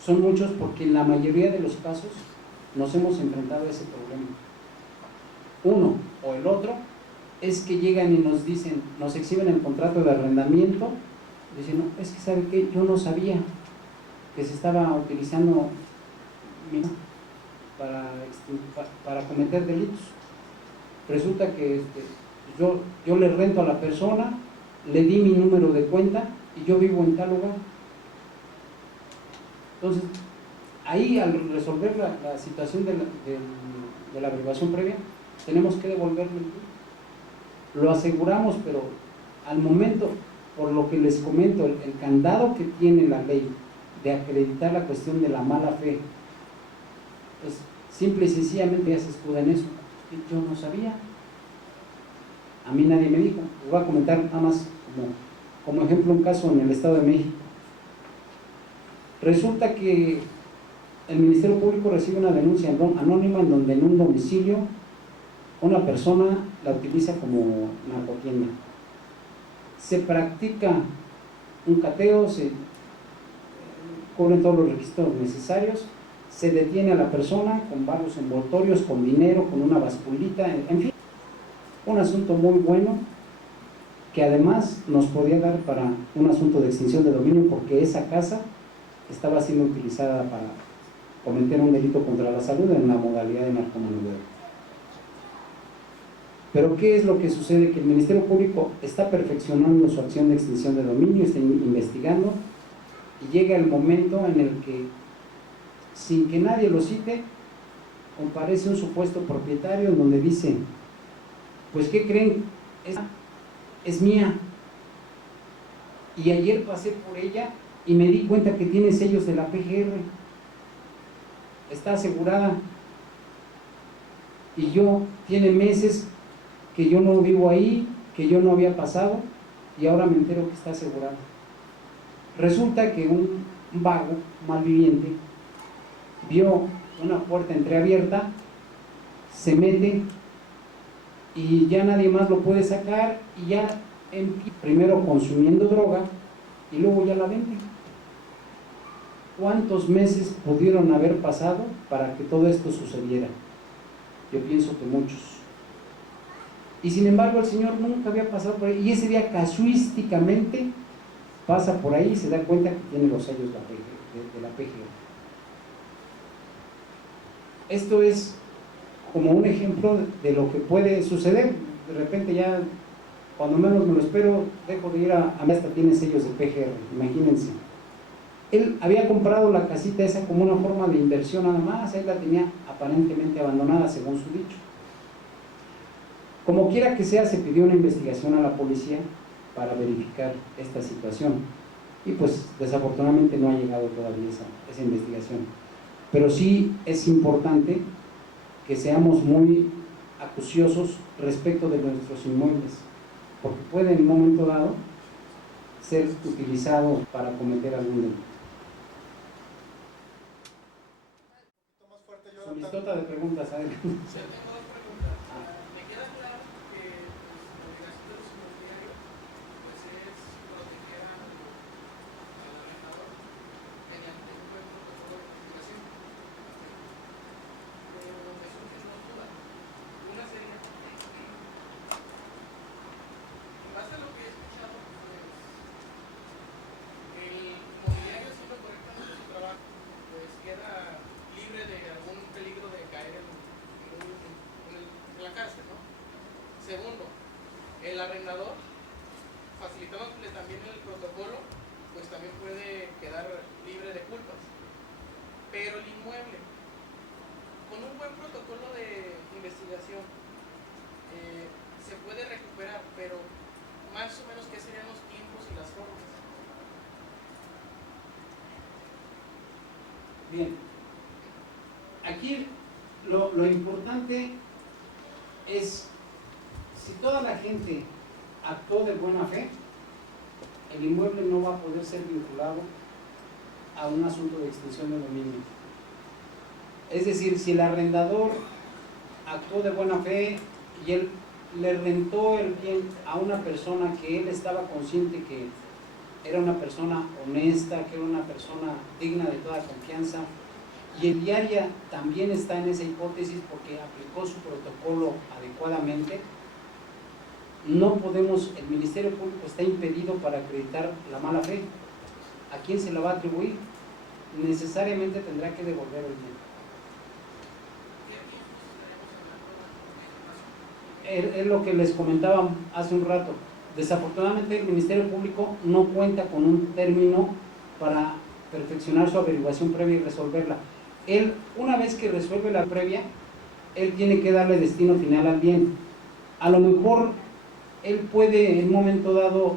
son muchos porque en la mayoría de los casos nos hemos enfrentado a ese problema. Uno o el otro es que llegan y nos dicen, nos exhiben el contrato de arrendamiento, dicen, no, es que ¿sabe qué? Yo no sabía que se estaba utilizando para cometer delitos. Resulta que yo le rento a la persona, le di mi número de cuenta y yo vivo en tal lugar. Entonces, ahí al resolver la situación de la averiguación previa, tenemos que devolverle el dinero. Lo aseguramos, pero al momento, por lo que les comento, el candado que tiene la ley de acreditar la cuestión de la mala fe, pues simple y sencillamente ya se escuda en eso. Yo no sabía, a mí nadie me dijo. Les voy a comentar nada más como ejemplo un caso en el Estado de México. Resulta que el Ministerio Público recibe una denuncia anónima en donde en un domicilio una persona la utiliza como narcotienda. Se practica un cateo, se cubren todos los requisitos necesarios, se detiene a la persona con varios envoltorios, con dinero, con una basculita, en fin, un asunto muy bueno que además nos podía dar para un asunto de extinción de dominio, porque esa casa estaba siendo utilizada para cometer un delito contra la salud en la modalidad de narcomenudeo. Pero ¿qué es lo que sucede? Que el Ministerio Público está perfeccionando su acción de extinción de dominio, está investigando, y llega el momento en el que, sin que nadie lo cite, comparece un supuesto propietario en donde dice: pues ¿qué creen? Es mía, y ayer pasé por ella y me di cuenta que tiene sellos de la PGR, está asegurada, y tiene meses que yo no vivo ahí, que yo no había pasado, y ahora me entero que está asegurada. Resulta que un vago malviviente vio una puerta entreabierta, se mete y ya nadie más lo puede sacar, y ya primero consumiendo droga y luego ya la vende. ¿Cuántos meses pudieron haber pasado para que todo esto sucediera? Yo pienso que muchos. Y sin embargo el señor nunca había pasado por ahí, y ese día casuísticamente pasa por ahí y se da cuenta que tiene los sellos de la PGR. Esto es como un ejemplo de lo que puede suceder. De repente ya, cuando menos me lo espero, dejo de ir hasta tiene sellos de PGR, imagínense. Él había comprado la casita esa como una forma de inversión nada más, él la tenía aparentemente abandonada según su dicho. Como quiera que sea, se pidió una investigación a la policía para verificar esta situación, y pues desafortunadamente no ha llegado todavía esa investigación. Pero sí es importante que seamos muy acuciosos respecto de nuestros inmuebles, porque puede en un momento dado ser utilizado para cometer algún delito. Solicitota de preguntas, adelante. Tengo dos preguntas. Me queda claro que la obligación de los inmobiliarios pues es proteger al arrendador mediante un buen protocolo de investigación. Pero me surgen dos dudas. Una sería, en base a lo que he escuchado, pues el inmobiliario, haciendo correctamente su trabajo, pues queda libre de algún peligro de caer en la cárcel, ¿no? Segundo, el arrendador, facilitándole también el protocolo, pues también puede quedar libre de culpas. Pero el inmueble, con un buen protocolo de investigación, se puede recuperar, pero más o menos ¿qué serían los tiempos y las formas? Bien, aquí lo importante es, si toda la gente actuó de buena fe, el inmueble no va a poder ser vinculado a un asunto de extinción de dominio. Es decir, si el arrendador actuó de buena fe y él le rentó el bien a una persona que él estaba consciente que era una persona honesta, que era una persona digna de toda confianza, y el diaria también está en esa hipótesis porque aplicó su protocolo adecuadamente, no podemos, el Ministerio Público está impedido para acreditar la mala fe. ¿A quién se la va a atribuir? necesariamente tendrá que devolver el bien. Es lo que les comentaba hace un rato. Desafortunadamente el Ministerio Público no cuenta con un término para perfeccionar su averiguación previa y resolverla. Él, una vez que resuelve la previa, él tiene que darle destino final al bien. A lo mejor él puede en un momento dado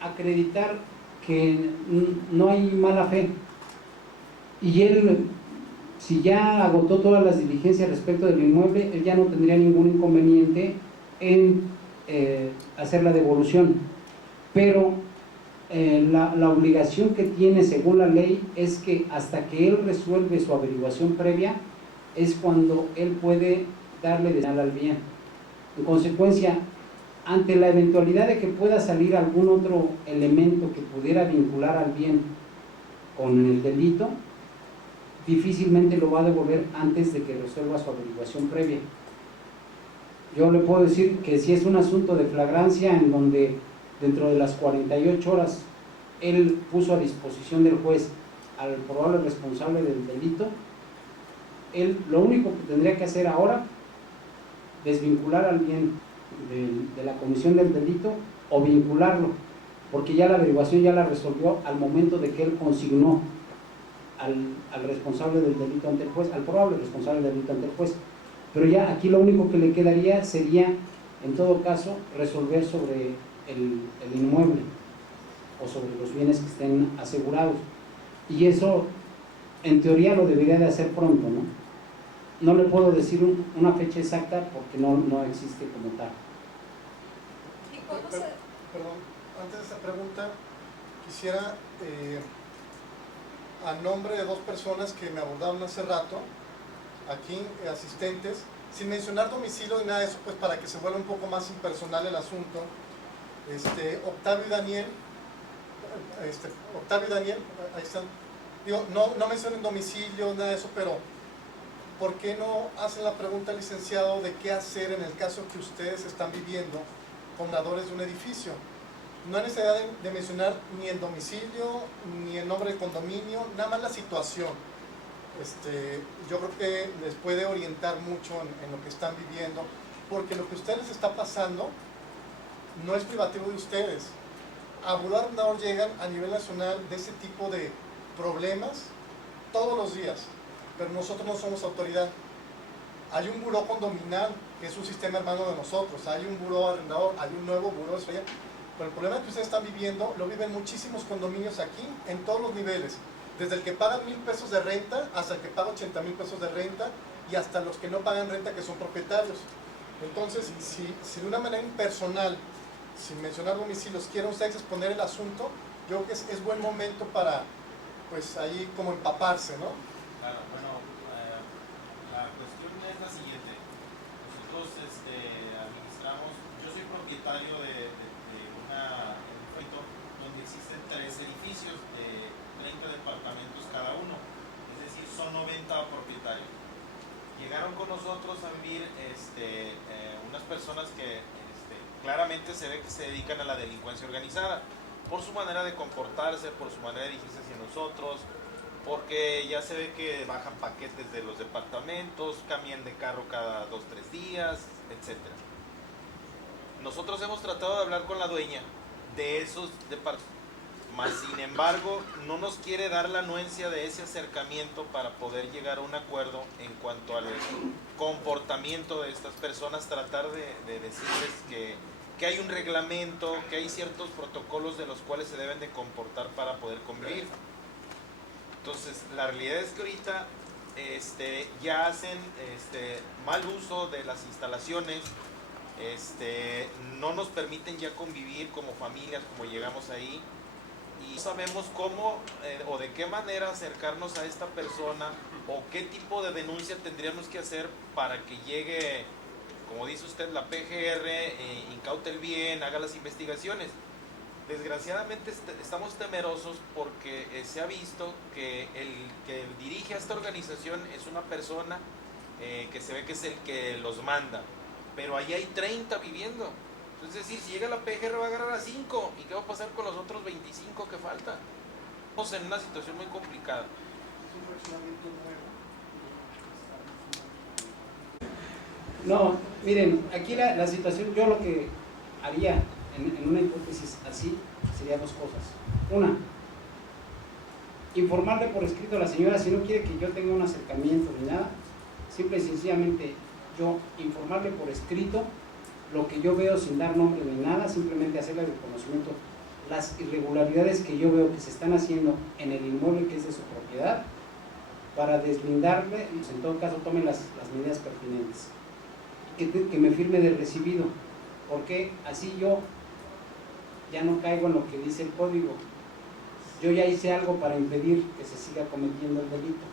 acreditar que no hay mala fe, y él, si ya agotó todas las diligencias respecto del inmueble, él ya no tendría ningún inconveniente en hacer la devolución. Pero la obligación que tiene según la ley es que hasta que él resuelve su averiguación previa es cuando él puede darle destino al bien. En consecuencia, ante la eventualidad de que pueda salir algún otro elemento que pudiera vincular al bien con el delito, difícilmente lo va a devolver antes de que resuelva su averiguación previa. Yo le puedo decir que si es un asunto de flagrancia en donde dentro de las 48 horas él puso a disposición del juez al probable responsable del delito, él lo único que tendría que hacer ahora es desvincular al bien de la comisión del delito o vincularlo, porque ya la averiguación ya la resolvió al momento de que él consignó al responsable del delito ante el juez, al probable responsable del delito ante el juez. Pero ya aquí lo único que le quedaría sería, en todo caso, resolver sobre el inmueble o sobre los bienes que estén asegurados. Y eso, en teoría, lo debería de hacer pronto, ¿no? No le puedo decir una fecha exacta porque no existe como tal. ¿Y cómo se...? Perdón, antes de esa pregunta, quisiera, a nombre de dos personas que me abordaron hace rato, aquí, asistentes, sin mencionar domicilio ni nada de eso, pues para que se vuelva un poco más impersonal el asunto, Octavio y Daniel, ahí están. Digo, no mencionen domicilio, nada de eso, pero ¿por qué no hacen la pregunta al licenciado de qué hacer en el caso que ustedes están viviendo con fundadores de un edificio? No hay necesidad de mencionar ni el domicilio, ni el nombre del condominio, nada más la situación. Yo creo que les puede orientar mucho en lo que están viviendo, porque lo que a ustedes les está pasando no es privativo de ustedes. A buró arrendador llegan a nivel nacional de ese tipo de problemas todos los días, pero nosotros no somos autoridad. Hay un buró condominal, que es un sistema hermano de nosotros, hay un buró arrendador, hay un nuevo buró, pero el problema que ustedes están viviendo lo viven muchísimos condominios aquí, en todos los niveles, desde el que paga 1,000 pesos de renta hasta el que paga 80,000 pesos de renta, y hasta los que no pagan renta, que son propietarios. Entonces, si de una manera impersonal, sin mencionar domicilios, quieren ustedes exponer el asunto, yo creo que es buen momento para, pues ahí como empaparse, ¿no? Claro, bueno, la cuestión es la siguiente. Nosotros administramos, yo soy propietario de un proyecto donde existen 3 edificios de 30 departamentos cada uno, es decir, son 90 propietarios. Llegaron con nosotros a vivir unas personas que claramente se ve que se dedican a la delincuencia organizada, por su manera de comportarse, por su manera de dirigirse hacia nosotros, porque ya se ve que bajan paquetes de los departamentos, cambian de carro cada 2-3 días, etc. Nosotros hemos tratado de hablar con la dueña de esos departamentos, mas sin embargo no nos quiere dar la anuencia de ese acercamiento para poder llegar a un acuerdo en cuanto al comportamiento de estas personas, tratar de decirles que hay un reglamento, que hay ciertos protocolos de los cuales se deben de comportar para poder convivir. Entonces, la realidad es que ahorita ya hacen mal uso de las instalaciones, no nos permiten ya convivir como familias, como llegamos ahí, y no sabemos cómo o de qué manera acercarnos a esta persona o qué tipo de denuncia tendríamos que hacer para que llegue, como dice usted, la PGR, incaute el bien, haga las investigaciones. Desgraciadamente estamos temerosos porque se ha visto que el que dirige a esta organización es una persona que se ve que es el que los manda, pero ahí hay 30 viviendo. Es decir, si llega la PGR va a agarrar a 5, ¿y qué va a pasar con los otros 25 que faltan? Estamos en una situación muy complicada. un fraccionamiento nuevo. No, miren, aquí la situación, yo lo que haría en una hipótesis así sería dos cosas. Una, informarle por escrito a la señora, si no quiere que yo tenga un acercamiento ni nada, simple y sencillamente yo informarle por escrito lo que yo veo sin dar nombre ni nada, simplemente hacerle el reconocimiento, las irregularidades que yo veo que se están haciendo en el inmueble que es de su propiedad, para deslindarle, pues en todo caso tomen las medidas pertinentes. Que me firme de recibido, porque así yo ya no caigo en lo que dice el código. Yo ya hice algo para impedir que se siga cometiendo el delito.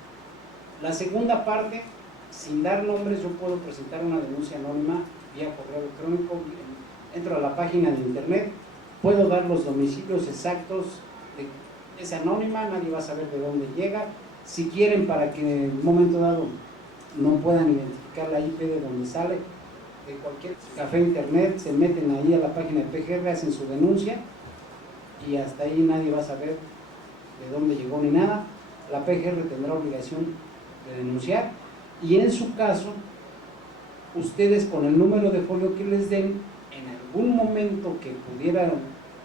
La segunda parte, sin dar nombres, yo puedo presentar una denuncia anónima vía correo electrónico, entro a la página de internet, puedo dar los domicilios exactos, es anónima, nadie va a saber de dónde llega. Si quieren, para que en un momento dado no puedan identificar la IP de donde sale, de cualquier café internet, se meten ahí a la página de PGR, hacen su denuncia y hasta ahí nadie va a saber de dónde llegó ni nada. La PGR tendrá obligación de denunciar y en su caso, ustedes con el número de folio que les den, en algún momento que pudieran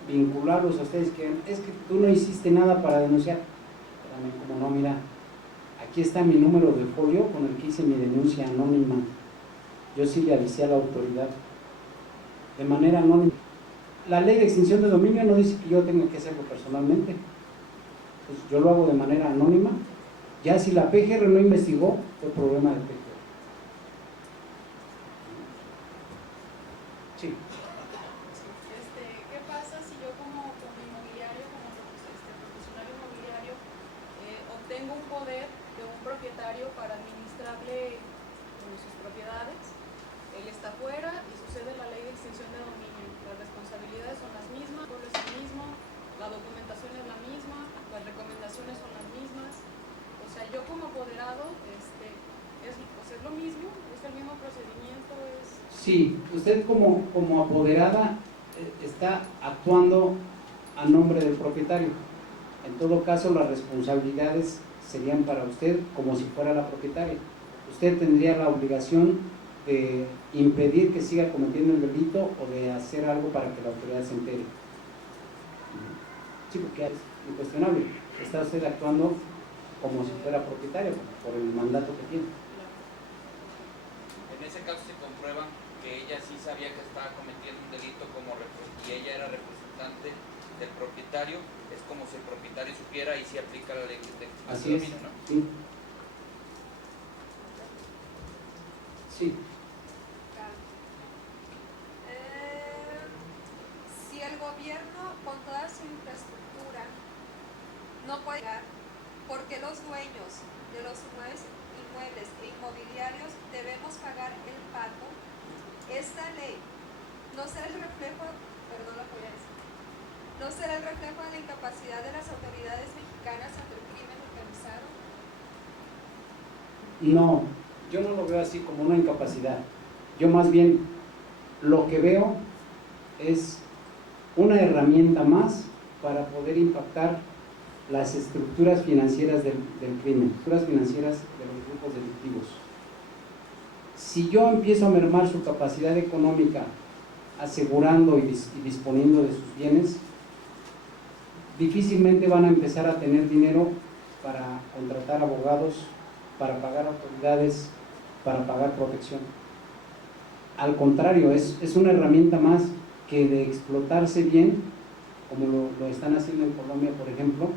vincularlos a ustedes, que es que tú no hiciste nada para denunciar, como no, mira, aquí está mi número de folio con el que hice mi denuncia anónima, yo sí le avisé a la autoridad de manera anónima. La ley de extinción de dominio no dice que yo tenga que hacerlo personalmente, pues yo lo hago de manera anónima. Ya si la PGR no investigó, fue problema de PGR. Sí. ¿Qué pasa si yo como inmobiliario, como profesional inmobiliario, obtengo un poder de un propietario para administrarle sus propiedades? Él está fuera y sucede la ley de extinción de dominio. Las responsabilidades son las mismas, el pueblo es el mismo, la documentación es la misma, las recomendaciones son las mismas. O sea, yo como apoderado, es lo mismo, es el mismo procedimiento. Sí, usted como apoderada está actuando a nombre del propietario. En todo caso, las responsabilidades serían para usted como si fuera la propietaria. Usted tendría la obligación de impedir que siga cometiendo el delito o de hacer algo para que la autoridad se entere. Sí, porque es incuestionable. Está usted actuando como si fuera propietario por el mandato que tiene. En ese caso se comprueba que ella sí sabía que estaba cometiendo un delito y ella era representante del propietario, es como si el propietario supiera y sí aplica la ley de Así es, dominio, ¿no? sí. Sí. Si el gobierno con toda su infraestructura no puede llegar, ¿por qué los dueños de los inmuebles e inmobiliarios debemos pagar el pago? Esta ley no será el reflejo, perdón, lo voy a decir, no será el reflejo de la incapacidad de las autoridades mexicanas ante el crimen organizado. No, yo no lo veo así como una incapacidad. Yo más bien lo que veo es una herramienta más para poder impactar las estructuras financieras del crimen, estructuras financieras de los grupos delictivos. Si yo empiezo a mermar su capacidad económica asegurando y disponiendo de sus bienes, difícilmente van a empezar a tener dinero para contratar abogados, para pagar autoridades, para pagar protección. Al contrario, es una herramienta más que de explotarse bien, como lo están haciendo en Colombia, por ejemplo.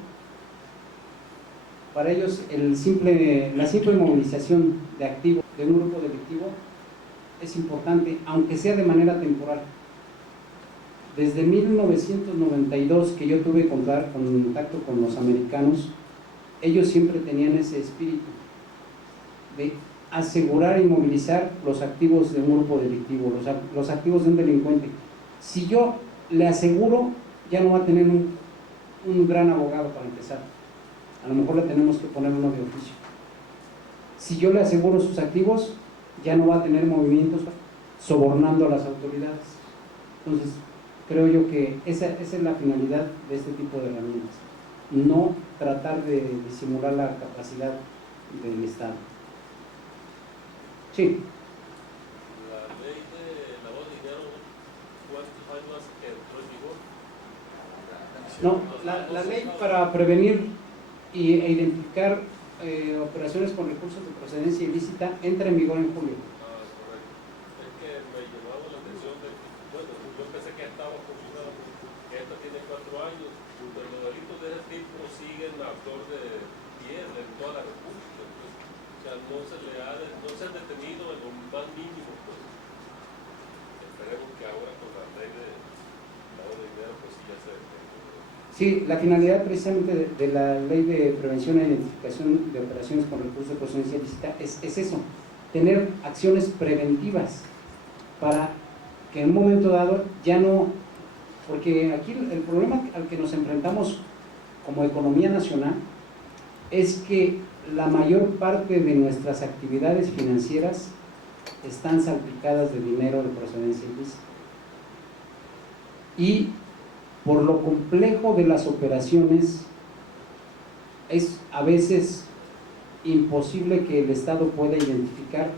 Para ellos la simple movilización de activos de un grupo delictivo es importante, aunque sea de manera temporal. Desde 1992 que yo tuve contacto con los americanos, ellos siempre tenían ese espíritu de asegurar y movilizar los activos de un grupo delictivo, los activos de un delincuente. Si yo le aseguro, ya no va a tener un gran abogado para empezar. A lo mejor le tenemos que poner uno de oficio. Si yo le aseguro sus activos, ya no va a tener movimientos sobornando a las autoridades. Entonces, creo yo que esa es la finalidad de este tipo de herramientas. no tratar de disimular la capacidad del Estado. Sí. La ley de lavado de dinero, ¿cuántos años hace que entró en vigor? No, la ley para prevenir e identificar operaciones con recursos de procedencia ilícita entra en vigor en julio. Ah, correcto. Es que me llamaba la atención de, bueno, yo pensé que estaba funcionando, que esta tiene 4 años, pero los delitos de ese tipo siguen a flor de piel en toda la República. Pues, o sea, no se han detenido en lo más mínimo. Pues. Esperemos que ahora con la ley de lavado de dinero, pues sí ya se detenga. Sí, la finalidad precisamente de la Ley de Prevención e Identificación de Operaciones con Recursos de Procedencia Ilícita es eso, tener acciones preventivas para que en un momento dado ya no, porque aquí el problema al que nos enfrentamos como economía nacional es que la mayor parte de nuestras actividades financieras están salpicadas de dinero de procedencia ilícita. Y por lo complejo de las operaciones, es a veces imposible que el Estado pueda identificar,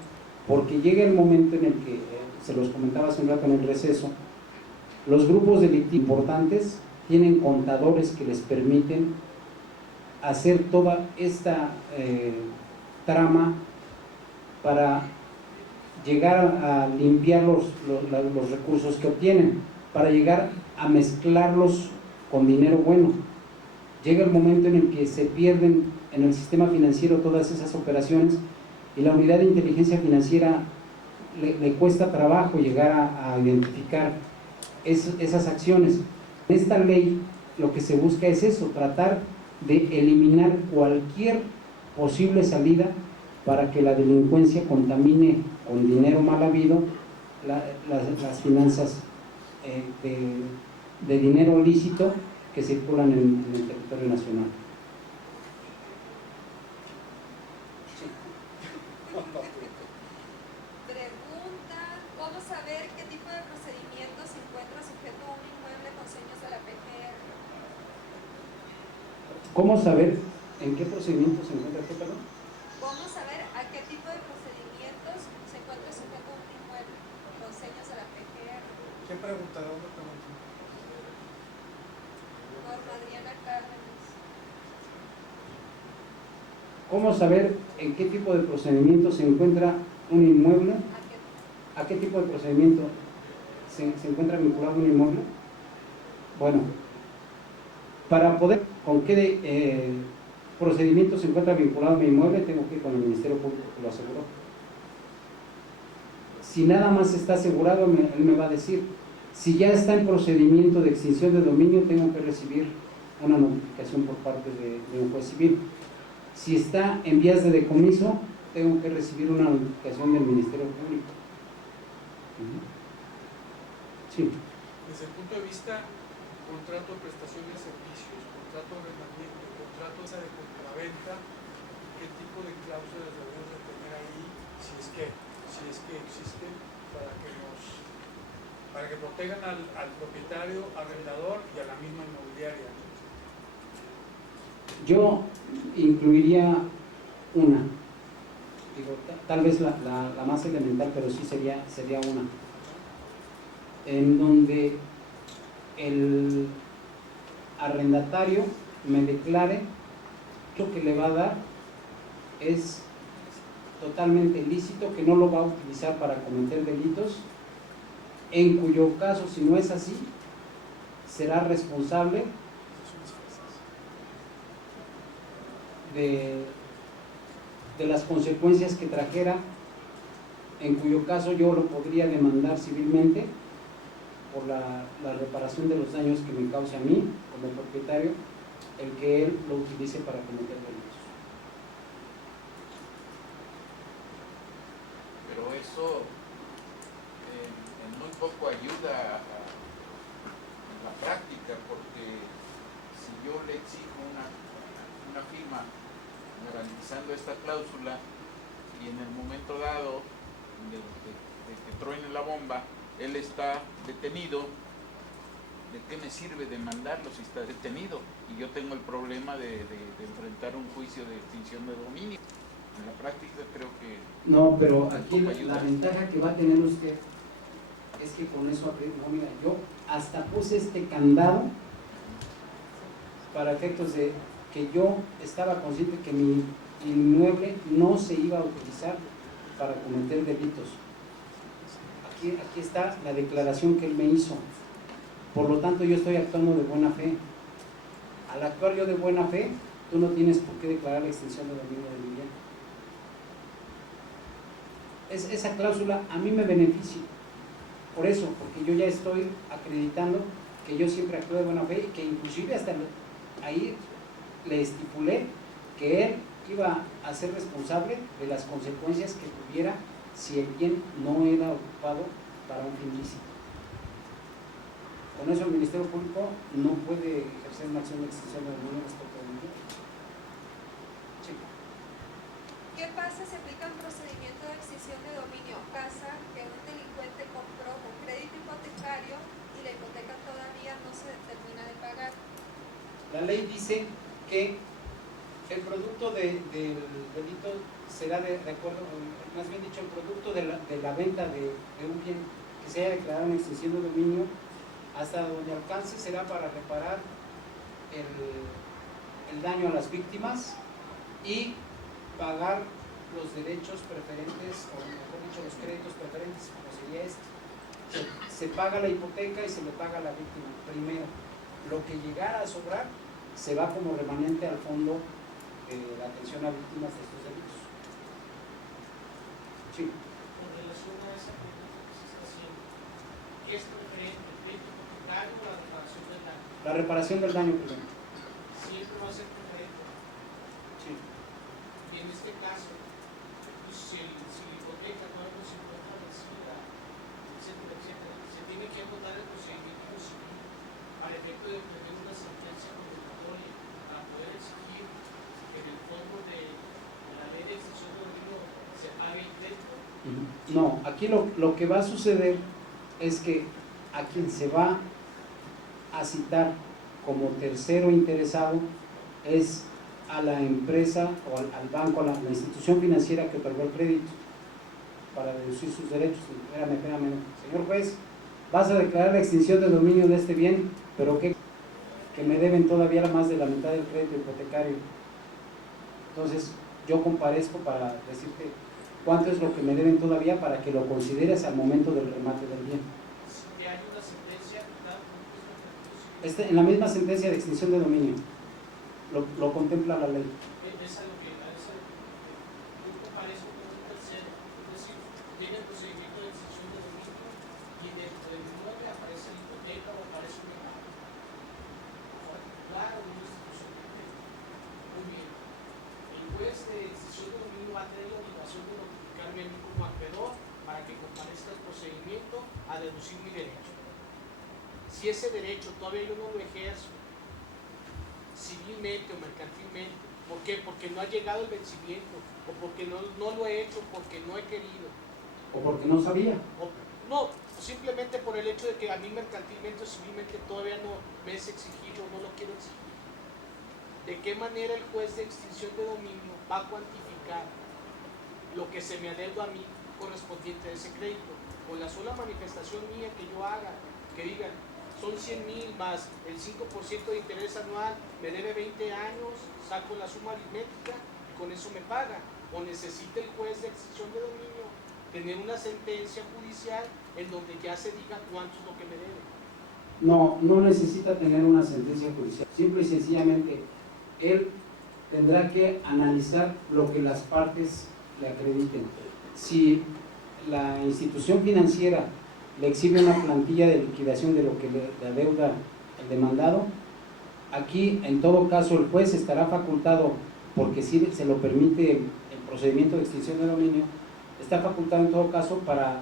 porque llega el momento en el que, se los comentaba hace un rato en el receso, los grupos delictivos importantes tienen contadores que les permiten hacer toda esta trama para llegar a limpiar los recursos que obtienen, para llegar a mezclarlos con dinero bueno. Llega el momento en el que se pierden en el sistema financiero todas esas operaciones y la unidad de inteligencia financiera le cuesta trabajo llegar a identificar esas acciones. En esta ley lo que se busca es eso, tratar de eliminar cualquier posible salida para que la delincuencia contamine con dinero mal habido las finanzas de dinero lícito que circulan en el territorio nacional. Pregunta, ¿cómo saber qué tipo de procedimiento se encuentra sujeto a un inmueble con señas de la PGR? ¿Cómo saber en qué procedimiento se encuentra qué, perdón? ¿Cómo saber a qué tipo de procedimientos se encuentra sujeto un inmueble con señas de la PGR? ¿Qué pregunta? ¿Dónde pregunta? Norma Adriana Cárdenas. ¿Cómo saber en qué tipo de procedimiento se encuentra un inmueble? ¿A qué tipo de procedimiento se encuentra vinculado un inmueble? Bueno, para poder con qué procedimiento se encuentra vinculado mi inmueble, tengo que ir con el Ministerio Público que lo aseguró. Si nada más está asegurado, él me va a decir. Si ya está en procedimiento de extinción de dominio, tengo que recibir una notificación por parte de un juez civil. Si está en vías de decomiso, tengo que recibir una notificación del Ministerio Público. Sí. Desde el punto de vista contrato de prestación de servicios, contrato de arrendamiento, contrato de compraventa, ¿qué tipo de cláusulas debemos de tener ahí, si es que existen, para que protejan al propietario, arrendador y a la misma inmobiliaria? Yo incluiría una, digo, tal vez la más elemental, pero sí sería una, en donde el arrendatario me declare que lo que le va a dar es totalmente ilícito, que no lo va a utilizar para cometer delitos, en cuyo caso, si no es así, será responsable de las consecuencias que trajera, en cuyo caso yo lo podría demandar civilmente por la reparación de los daños que me cause a mí como propietario el que él lo utilice para cometer delitos. Pero eso en muy poco ayuda en la práctica, porque si yo le exijo una firma garantizando esta cláusula y en el momento dado de que truene la bomba, él está detenido, ¿de qué me sirve demandarlo si está detenido? Y yo tengo el problema de enfrentar un juicio de extinción de dominio. En la práctica creo que... No, pero aquí tampoco ayuda. la ventaja que va a tener usted es que con eso, no, mira, yo hasta puse este candado para efectos de que yo estaba consciente que mi inmueble no se iba a utilizar para cometer delitos. Aquí está la declaración que él me hizo. Por lo tanto, yo estoy actuando de buena fe. Al actuar yo de buena fe, tú no tienes por qué declarar la extinción de dominio de mi bien. Esa cláusula a mí me beneficia. Por eso, porque yo ya estoy acreditando que yo siempre actúo de buena fe y que inclusive hasta ahí le estipulé que él iba a ser responsable de las consecuencias que tuviera si el bien no era ocupado para un fin lícito. Con eso el Ministerio Público no puede ejercer una acción de extinción de dominio respecto del bien. Sí. ¿Qué pasa si aplica un procedimiento de extinción de dominio casa que un delincuente compró con crédito hipotecario y la hipoteca todavía no se termina de pagar? La ley dice que el producto del delito será de acuerdo, más bien dicho, el producto de la venta de un bien que se haya declarado en extinción de dominio, hasta donde alcance será para reparar el daño a las víctimas y pagar los derechos preferentes, o mejor dicho, los créditos preferentes, como sería este. Se paga la hipoteca y se le paga a la víctima primero. Lo que llegara a sobrar se va como remanente al fondo de la atención a víctimas de estos delitos. Sí. Con relación a esa pregunta que se está haciendo, ¿qué es preferente, el crédito hipotecario o la reparación del daño? La reparación del daño primero. Siempre va a ser preferente. Sí. Y en este caso, pues, si la hipoteca no es vencida, etcétera, etcétera, se tiene que agotar el procedimiento civil para efecto de obtener una sentencia condenatoria para poder exigir que en el fondo de la ley de extinción de dominio se pague el crédito. No, aquí lo que va a suceder es que a quien se va a citar como tercero interesado es a la empresa o al banco, a la institución financiera que otorgó el crédito para deducir sus derechos. Espérame. Señor juez, vas a declarar la extinción de dominio de este bien, pero que me deben todavía más de la mitad del crédito hipotecario. Entonces, yo comparezco para decirte cuánto es lo que me deben todavía para que lo consideres al momento del remate del bien. Si hay una sentencia, En la misma sentencia de extinción de dominio lo contempla la ley. es a lo que yo comparezco con un tercero, es decir, tiene el procedimiento de extinción de dominio y dentro del inmueble aparece la hipoteca o aparece un embargo. Claro, una institución de crédito. Muy bien. El juez de extinción de dominio va a tener la obligación de notificarme a mí como acreedor para que comparezca el procedimiento a deducir mi derecho. Si ese derecho todavía yo no lo ejerzo civilmente o mercantilmente, ¿por qué? Porque no ha llegado el vencimiento, o porque no lo he hecho, porque no he querido, O porque no sabía. no, simplemente por el hecho de que a mí mercantilmente o civilmente todavía no me es exigido, no lo quiero exigir. ¿De qué manera el juez de extinción de dominio va a cuantificar lo que se me adeuda a mí correspondiente a ese crédito? Con la sola manifestación mía que yo haga, que digan, son 100,000 más el 5% de interés anual, me debe 20 años, saco la suma aritmética y con eso me paga. O necesita el juez de extinción de dominio tener una sentencia judicial en donde ya se diga cuánto es lo que me debe. No necesita tener una sentencia judicial. Simple y sencillamente, él tendrá que analizar lo que las partes le acrediten. Si la institución financiera le exhibe una plantilla de liquidación de lo que le adeuda el demandado, aquí en todo caso el juez estará facultado, porque si se lo permite el procedimiento de extinción de dominio, está facultado en todo caso para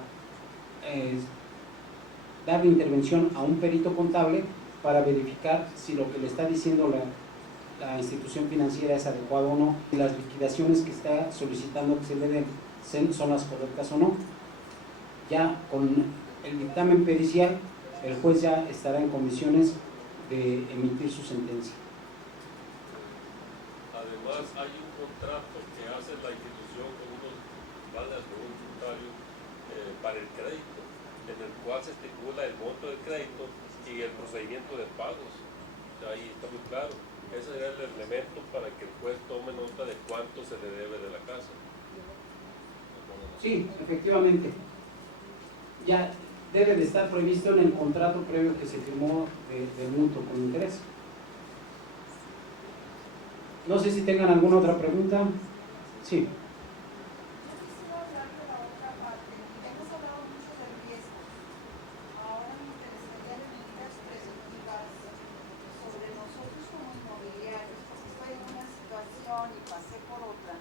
darle intervención a un perito contable para verificar si lo que le está diciendo la institución financiera es adecuado o no, y las liquidaciones que está solicitando que se le den son las correctas o no. Ya con el dictamen pericial el juez ya estará en condiciones de emitir su sentencia. Además, hay un contrato que hace la institución con unos bandas de un notario para el crédito, en el cual se estipula el monto del crédito y el procedimiento de pagos. O sea, ahí está muy claro. Ese era el elemento para que el juez tome nota de cuánto se le debe de la casa. Sí, efectivamente. Ya debe de estar previsto en el contrato previo que se firmó de mutuo con interés. No sé si tengan alguna otra pregunta. Sí. Quisiera hablar de la otra parte. Hemos hablado mucho del riesgo. Ahora me interesaría de medidas preventivas sobre nosotros como inmobiliarios, porque estoy en una situación y pasé por otra,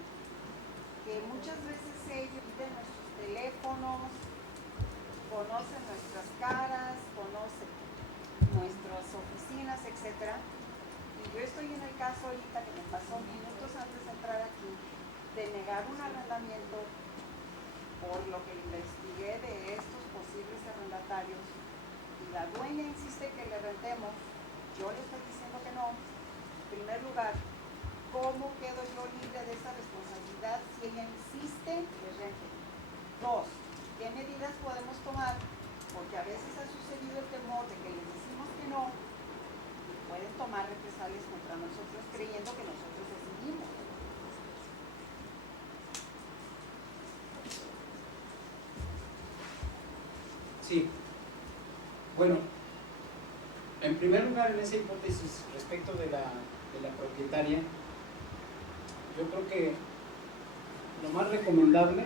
que muchas veces ellos piden nuestros teléfonos, conocen nuestras caras, conocen nuestras oficinas, etcétera. Y yo estoy en el caso ahorita que me pasó minutos antes de entrar aquí, de negar un arrendamiento por lo que investigué de estos posibles arrendatarios, y la dueña insiste que le rentemos, yo le estoy diciendo que no. En primer lugar, ¿cómo quedo yo libre de esa responsabilidad si ella insiste que rente? Dos, ¿qué medidas podemos tomar? Porque a veces ha sucedido el temor de que les decimos que no y pueden tomar represalias contra nosotros creyendo que nosotros decidimos. Sí. Bueno, en primer lugar, en esa hipótesis respecto de la propietaria, yo creo que lo más recomendable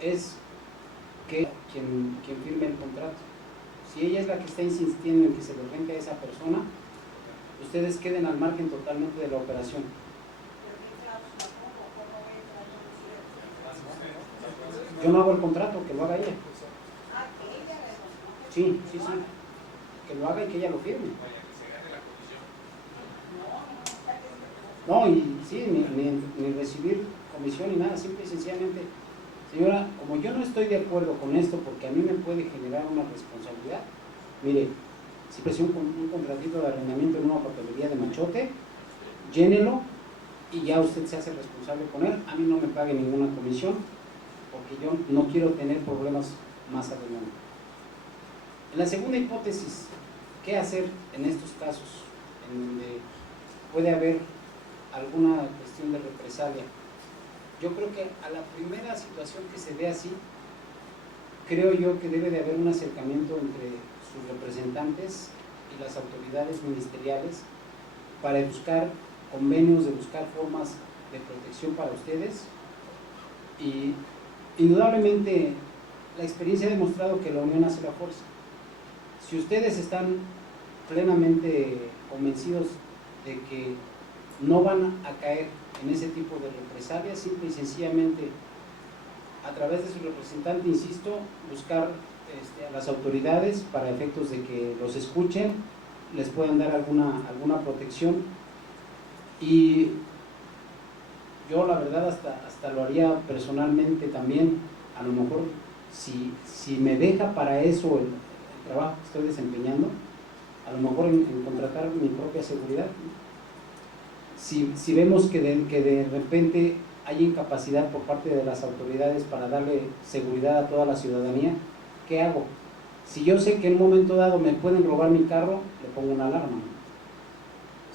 es que quien firme el contrato. Si ella es la que está insistiendo en que se le rente a esa persona, ustedes queden al margen totalmente de la operación. Yo no hago el contrato, que lo haga ella. Sí, sí, sí. Que lo haga y que ella lo firme. No, y sí, ni recibir comisión ni nada, simple y sencillamente, señora, como yo no estoy de acuerdo con esto porque a mí me puede generar una responsabilidad, mire, si presión con un contratito de arrendamiento en una papelería de Machote, llénelo y ya usted se hace responsable con él, a mí no me pague ninguna comisión porque yo no quiero tener problemas más adelante. En la segunda hipótesis, ¿qué hacer en estos casos en donde puede haber alguna cuestión de represalia? Yo creo que a la primera situación que se dé así, creo yo que debe de haber un acercamiento entre sus representantes y las autoridades ministeriales para buscar convenios, de buscar formas de protección para ustedes. Y indudablemente la experiencia ha demostrado que la unión hace la fuerza. Si ustedes están plenamente convencidos de que no van a caer en ese tipo de represalias, simple y sencillamente a través de su representante, insisto, buscar a las autoridades para efectos de que los escuchen, les puedan dar alguna protección. Y yo la verdad hasta lo haría personalmente también, a lo mejor si me deja para eso el trabajo que estoy desempeñando, a lo mejor en contratar mi propia seguridad. Si vemos que de repente hay incapacidad por parte de las autoridades para darle seguridad a toda la ciudadanía, ¿qué hago? Si yo sé que en un momento dado me pueden robar mi carro, le pongo una alarma.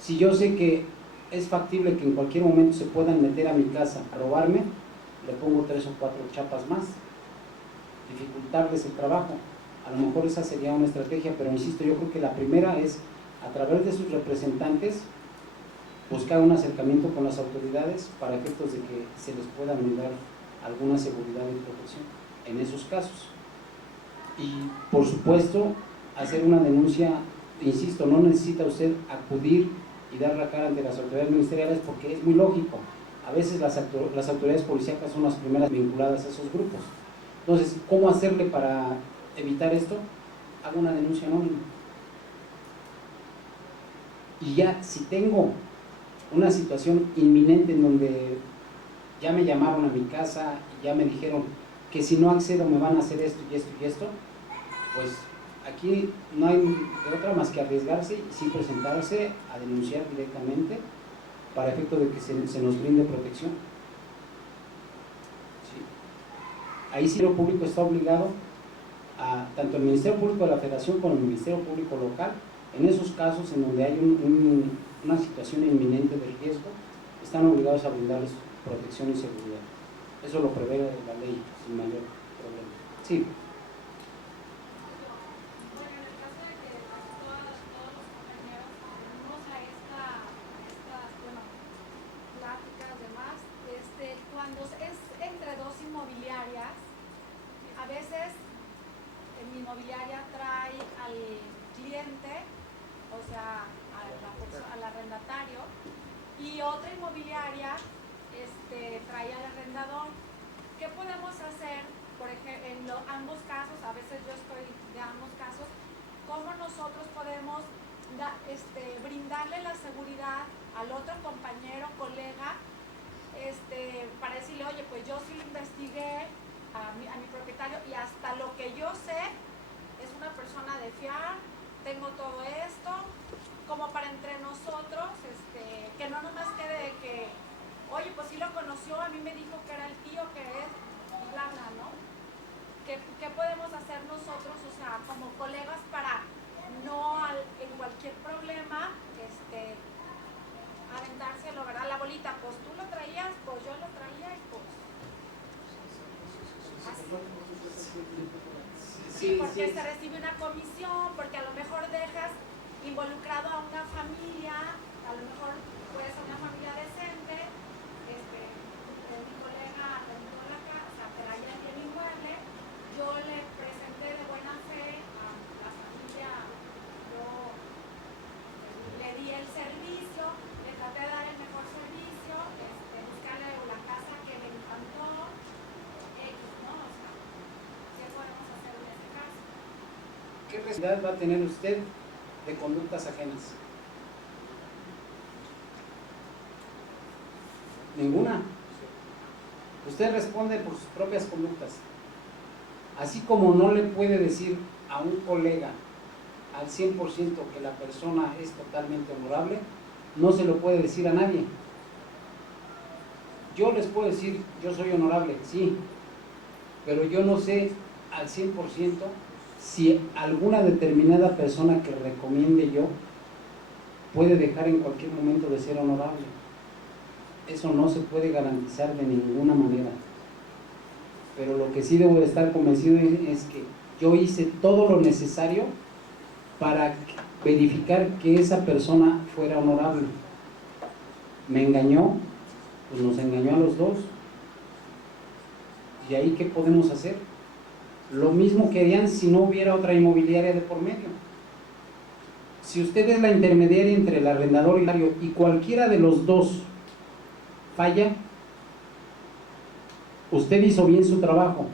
Si yo sé que es factible que en cualquier momento se puedan meter a mi casa a robarme, le pongo 3 o 4 chapas más, dificultarles el trabajo. A lo mejor esa sería una estrategia, pero insisto, yo creo que la primera es, a través de sus representantes, buscar un acercamiento con las autoridades para efectos de que se les pueda brindar alguna seguridad y protección en esos casos. Y por supuesto, hacer una denuncia, insisto, no necesita usted acudir y dar la cara ante las autoridades ministeriales porque es muy lógico. A veces las autoridades policíacas son las primeras vinculadas a esos grupos. Entonces, ¿cómo hacerle para evitar esto? Hago una denuncia anónima. Y ya, si tengo una situación inminente en donde ya me llamaron a mi casa y ya me dijeron que si no accedo me van a hacer esto y esto y esto, pues aquí no hay de otra más que arriesgarse y sí presentarse a denunciar directamente para efecto de que se nos brinde protección. Sí. Ahí sí el público está obligado a, tanto el Ministerio Público de la Federación como el Ministerio Público local, en esos casos en donde hay una situación inminente de riesgo, están obligados a brindarles protección y seguridad. Eso lo prevé la ley sin mayor problema. Sí. Bueno, en el caso de que todos los compañeros venimos a estas pláticas, demás, cuando es entre dos inmobiliarias, a veces mi inmobiliaria trae al cliente, o sea, al arrendatario, y otra inmobiliaria trae al arrendador. ¿Qué podemos hacer? Por ejemplo, en ambos casos, a veces yo estoy de ambos casos, ¿cómo nosotros podemos brindarle la seguridad al otro compañero, colega, para decirle, oye, pues yo sí investigué a mi propietario y hasta lo que yo sé es una persona de fiar, tengo todo esto, como para entre nosotros, que no nomás quede de que, oye, pues sí lo conoció, a mí me dijo que era el tío, que es, y bla, bla, ¿no? ¿Qué podemos hacer nosotros, o sea, como colegas para no en cualquier problema, aventárselo, ¿verdad? La bolita, pues tú lo traías, pues yo lo traía y pues... Así. Sí, porque se recibe una comisión, porque a lo mejor dejas involucrado a una familia, a lo mejor puede ser una familia decente, mi colega rentó la casa, pero allá en el inmueble, yo le presenté de buena fe a la familia, yo le di el servicio, le traté de dar el mejor servicio, buscarle la casa que le encantó, ¿no? O sea, ¿qué podemos hacer en este caso? ¿Qué responsabilidad va a tener usted de conductas ajenas? Ninguna. Usted responde por sus propias conductas. Así como no le puede decir a un colega al 100% que la persona es totalmente honorable, no se lo puede decir a nadie. Yo les puedo decir, yo soy honorable, sí, pero yo no sé al 100% si alguna determinada persona que recomiende yo puede dejar en cualquier momento de ser honorable. Eso no se puede garantizar de ninguna manera. Pero lo que sí debo de estar convencido es que yo hice todo lo necesario para verificar que esa persona fuera honorable. Me engañó, pues nos engañó a los dos. ¿Y ahí qué podemos hacer? Lo mismo que harían si no hubiera otra inmobiliaria de por medio. Si usted es la intermediaria entre el arrendador y el arrendatario y cualquiera de los dos falla, usted hizo bien su trabajo.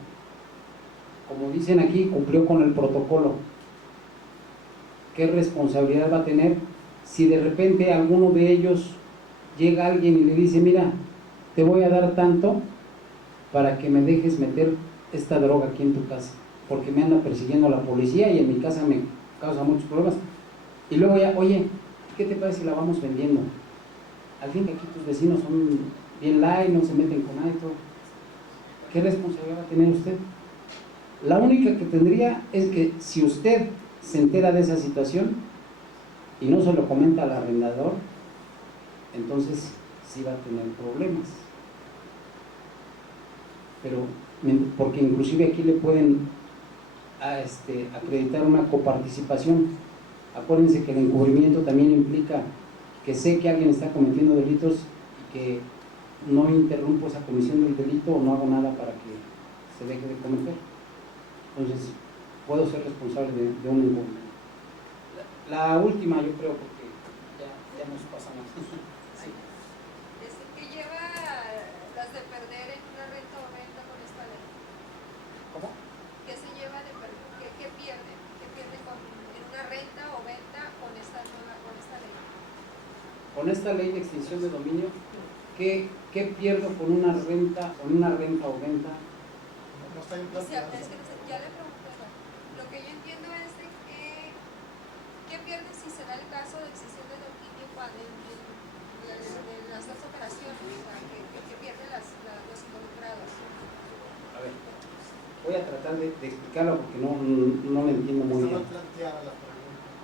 Como dicen aquí, cumplió con el protocolo. ¿Qué responsabilidad va a tener si de repente alguno de ellos llega alguien y le dice, mira, te voy a dar tanto para que me dejes meter esta droga aquí en tu casa, porque me anda persiguiendo la policía y en mi casa me causa muchos problemas? Y luego ya, oye, ¿qué te parece si la vamos vendiendo? Al fin que aquí tus vecinos son bien light, no se meten con nada y todo. ¿Qué responsabilidad va a tener usted? La única que tendría es que si usted se entera de esa situación y no se lo comenta al arrendador, entonces sí va a tener problemas. Pero, porque inclusive aquí le pueden acreditar una coparticipación. Acuérdense que el encubrimiento también implica que sé que alguien está cometiendo delitos y que no interrumpo esa comisión del delito o no hago nada para que se deje de cometer. Entonces, puedo ser responsable de un encubrimiento. La última, yo creo, porque ya nos pasamos. Sí. ¿Qué lleva las de perder en una renta o venta con esta ley? ¿Cómo? ¿Qué se lleva de perder? ¿Qué pierde? ¿Qué pierde en una renta o venta con esta ley? Con esta ley de extinción de dominio, ¿qué pierdo con una renta o o venta? No está en O sea, es que ya le pregunté, lo que yo entiendo es de ¿Qué pierden si se da el caso de extinción de dominio en las dos operaciones? O sea, que pierden los involucrados. A ver, voy a tratar de explicarlo porque no lo entiendo muy bien.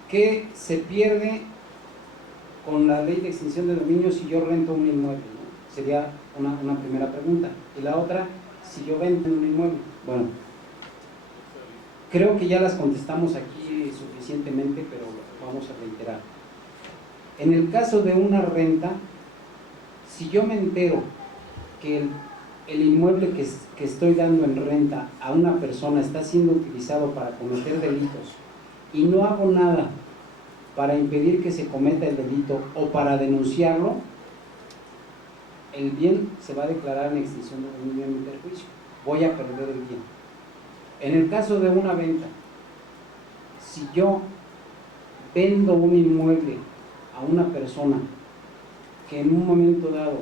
¿Qué se pierde con la ley de extinción de dominio si yo rento un inmueble, ¿no? Sería una primera pregunta. Y la otra, si yo vendo un inmueble. Bueno, creo que ya las contestamos aquí suficientemente, pero vamos a reiterar. En el caso de una renta, si yo me entero que el inmueble que estoy dando en renta a una persona está siendo utilizado para cometer delitos y no hago nada para impedir que se cometa el delito o para denunciarlo, el bien se va a declarar en extinción de dominio en mi perjuicio. Voy a perder el bien. En el caso de una venta, si yo vendo un inmueble a una persona que en un momento dado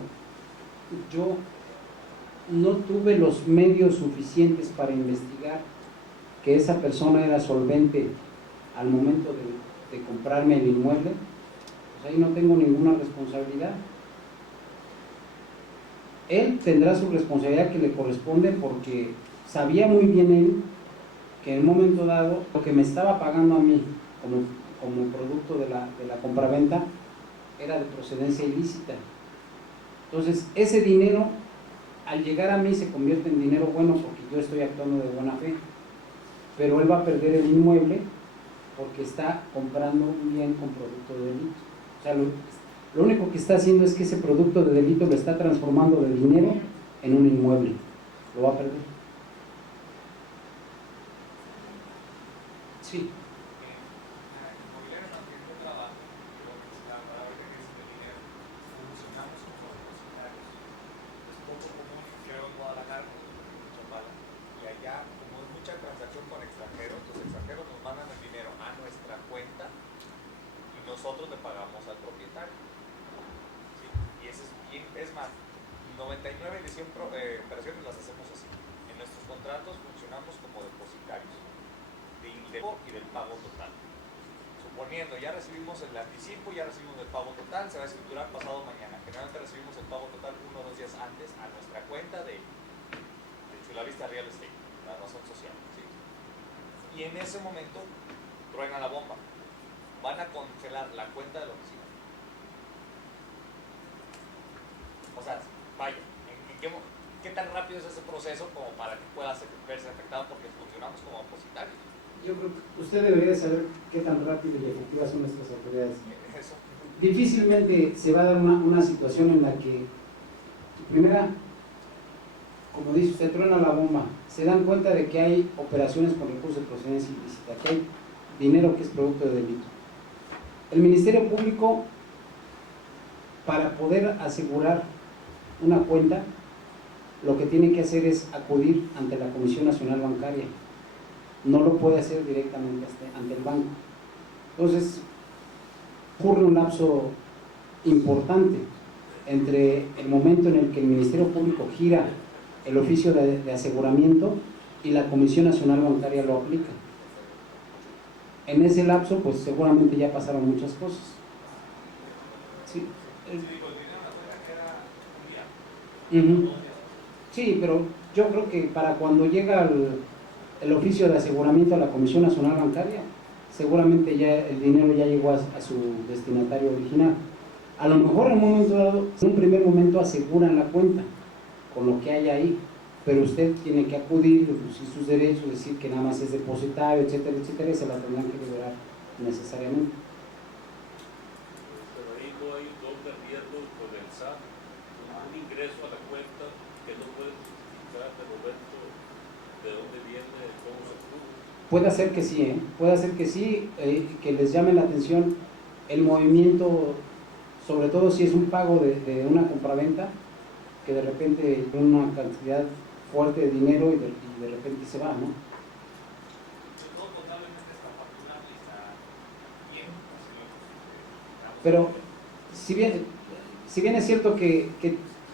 yo no tuve los medios suficientes para investigar que esa persona era solvente al momento de comprarme el inmueble, pues ahí no tengo ninguna responsabilidad. Él tendrá su responsabilidad que le corresponde porque sabía muy bien él que en un momento dado lo que me estaba pagando a mí como producto de la compraventa era de procedencia ilícita. Entonces ese dinero al llegar a mí se convierte en dinero bueno porque yo estoy actuando de buena fe, pero él va a perder el inmueble porque está comprando un bien con producto de delito. O sea, lo único que está haciendo es que ese producto de delito lo está transformando de dinero en un inmueble. Lo va a perder. Sí. Nosotros le pagamos al propietario, ¿sí? Y ese es bien, es más, 99 de 100 operaciones las hacemos así. En nuestros contratos funcionamos como depositarios del depósito y del pago total. Suponiendo, ya recibimos el anticipo, ya recibimos el pago total, se va a escriturar pasado mañana. Generalmente recibimos el pago total 1 o 2 días antes a nuestra cuenta de Chulavista Real Estate, la razón social, ¿sí? Y en ese momento truena la bomba. Van a congelar la cuenta de la oficina. O sea, vaya, ¿qué tan rápido es ese proceso como para que pueda verse afectado porque funcionamos como depositarios? Yo creo que usted debería de saber qué tan rápido y efectivas son nuestras autoridades. Eso. Difícilmente se va a dar una situación en la que, primera, como dice usted, truena la bomba, se dan cuenta de que hay operaciones con recursos de procedencia ilícita, que hay dinero que es producto de delito. El Ministerio Público, para poder asegurar una cuenta, lo que tiene que hacer es acudir ante la Comisión Nacional Bancaria. No lo puede hacer directamente ante el banco. Entonces, ocurre un lapso importante entre el momento en el que el Ministerio Público gira el oficio de aseguramiento y la Comisión Nacional Bancaria lo aplica. En ese lapso, pues seguramente ya pasaron muchas cosas. Sí, sí, pero yo creo que para cuando llega el oficio de aseguramiento a la Comisión Nacional Bancaria, seguramente ya el dinero ya llegó a su destinatario original. A lo mejor en un momento dado, en un primer momento aseguran la cuenta con lo que hay ahí, pero usted tiene que acudir, reducir sus derechos, decir que nada más es depositario, etcétera, etcétera, y se la tendrán que liberar necesariamente. Pero ahí no hay un doble riesgo con el SAT, un ingreso a la cuenta que no puede justificar de momento de dónde viene, cómo se obtuvo. Puede ser que sí, puede ser que sí, que les llame la atención el movimiento, sobre todo si es un pago de una compraventa, que de repente tiene una cantidad fuerte de dinero y de repente se va, ¿no? Pero si bien es cierto que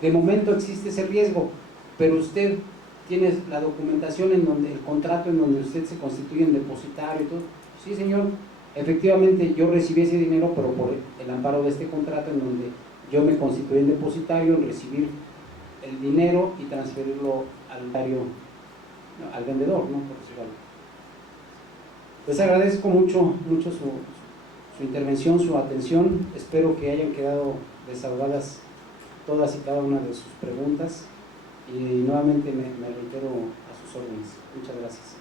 de momento existe ese riesgo, pero usted tiene la documentación en donde, el contrato en donde usted se constituye en depositario y todo, sí señor, Efectivamente, yo recibí ese dinero, pero por el amparo de este contrato en donde yo me constituí en depositario, en recibir el dinero y transferirlo al vendedor, ¿no? Por decirlo así. Les agradezco mucho su intervención, su atención. Espero que hayan quedado desahogadas todas y cada una de sus preguntas. Y nuevamente me reitero a sus órdenes. Muchas gracias.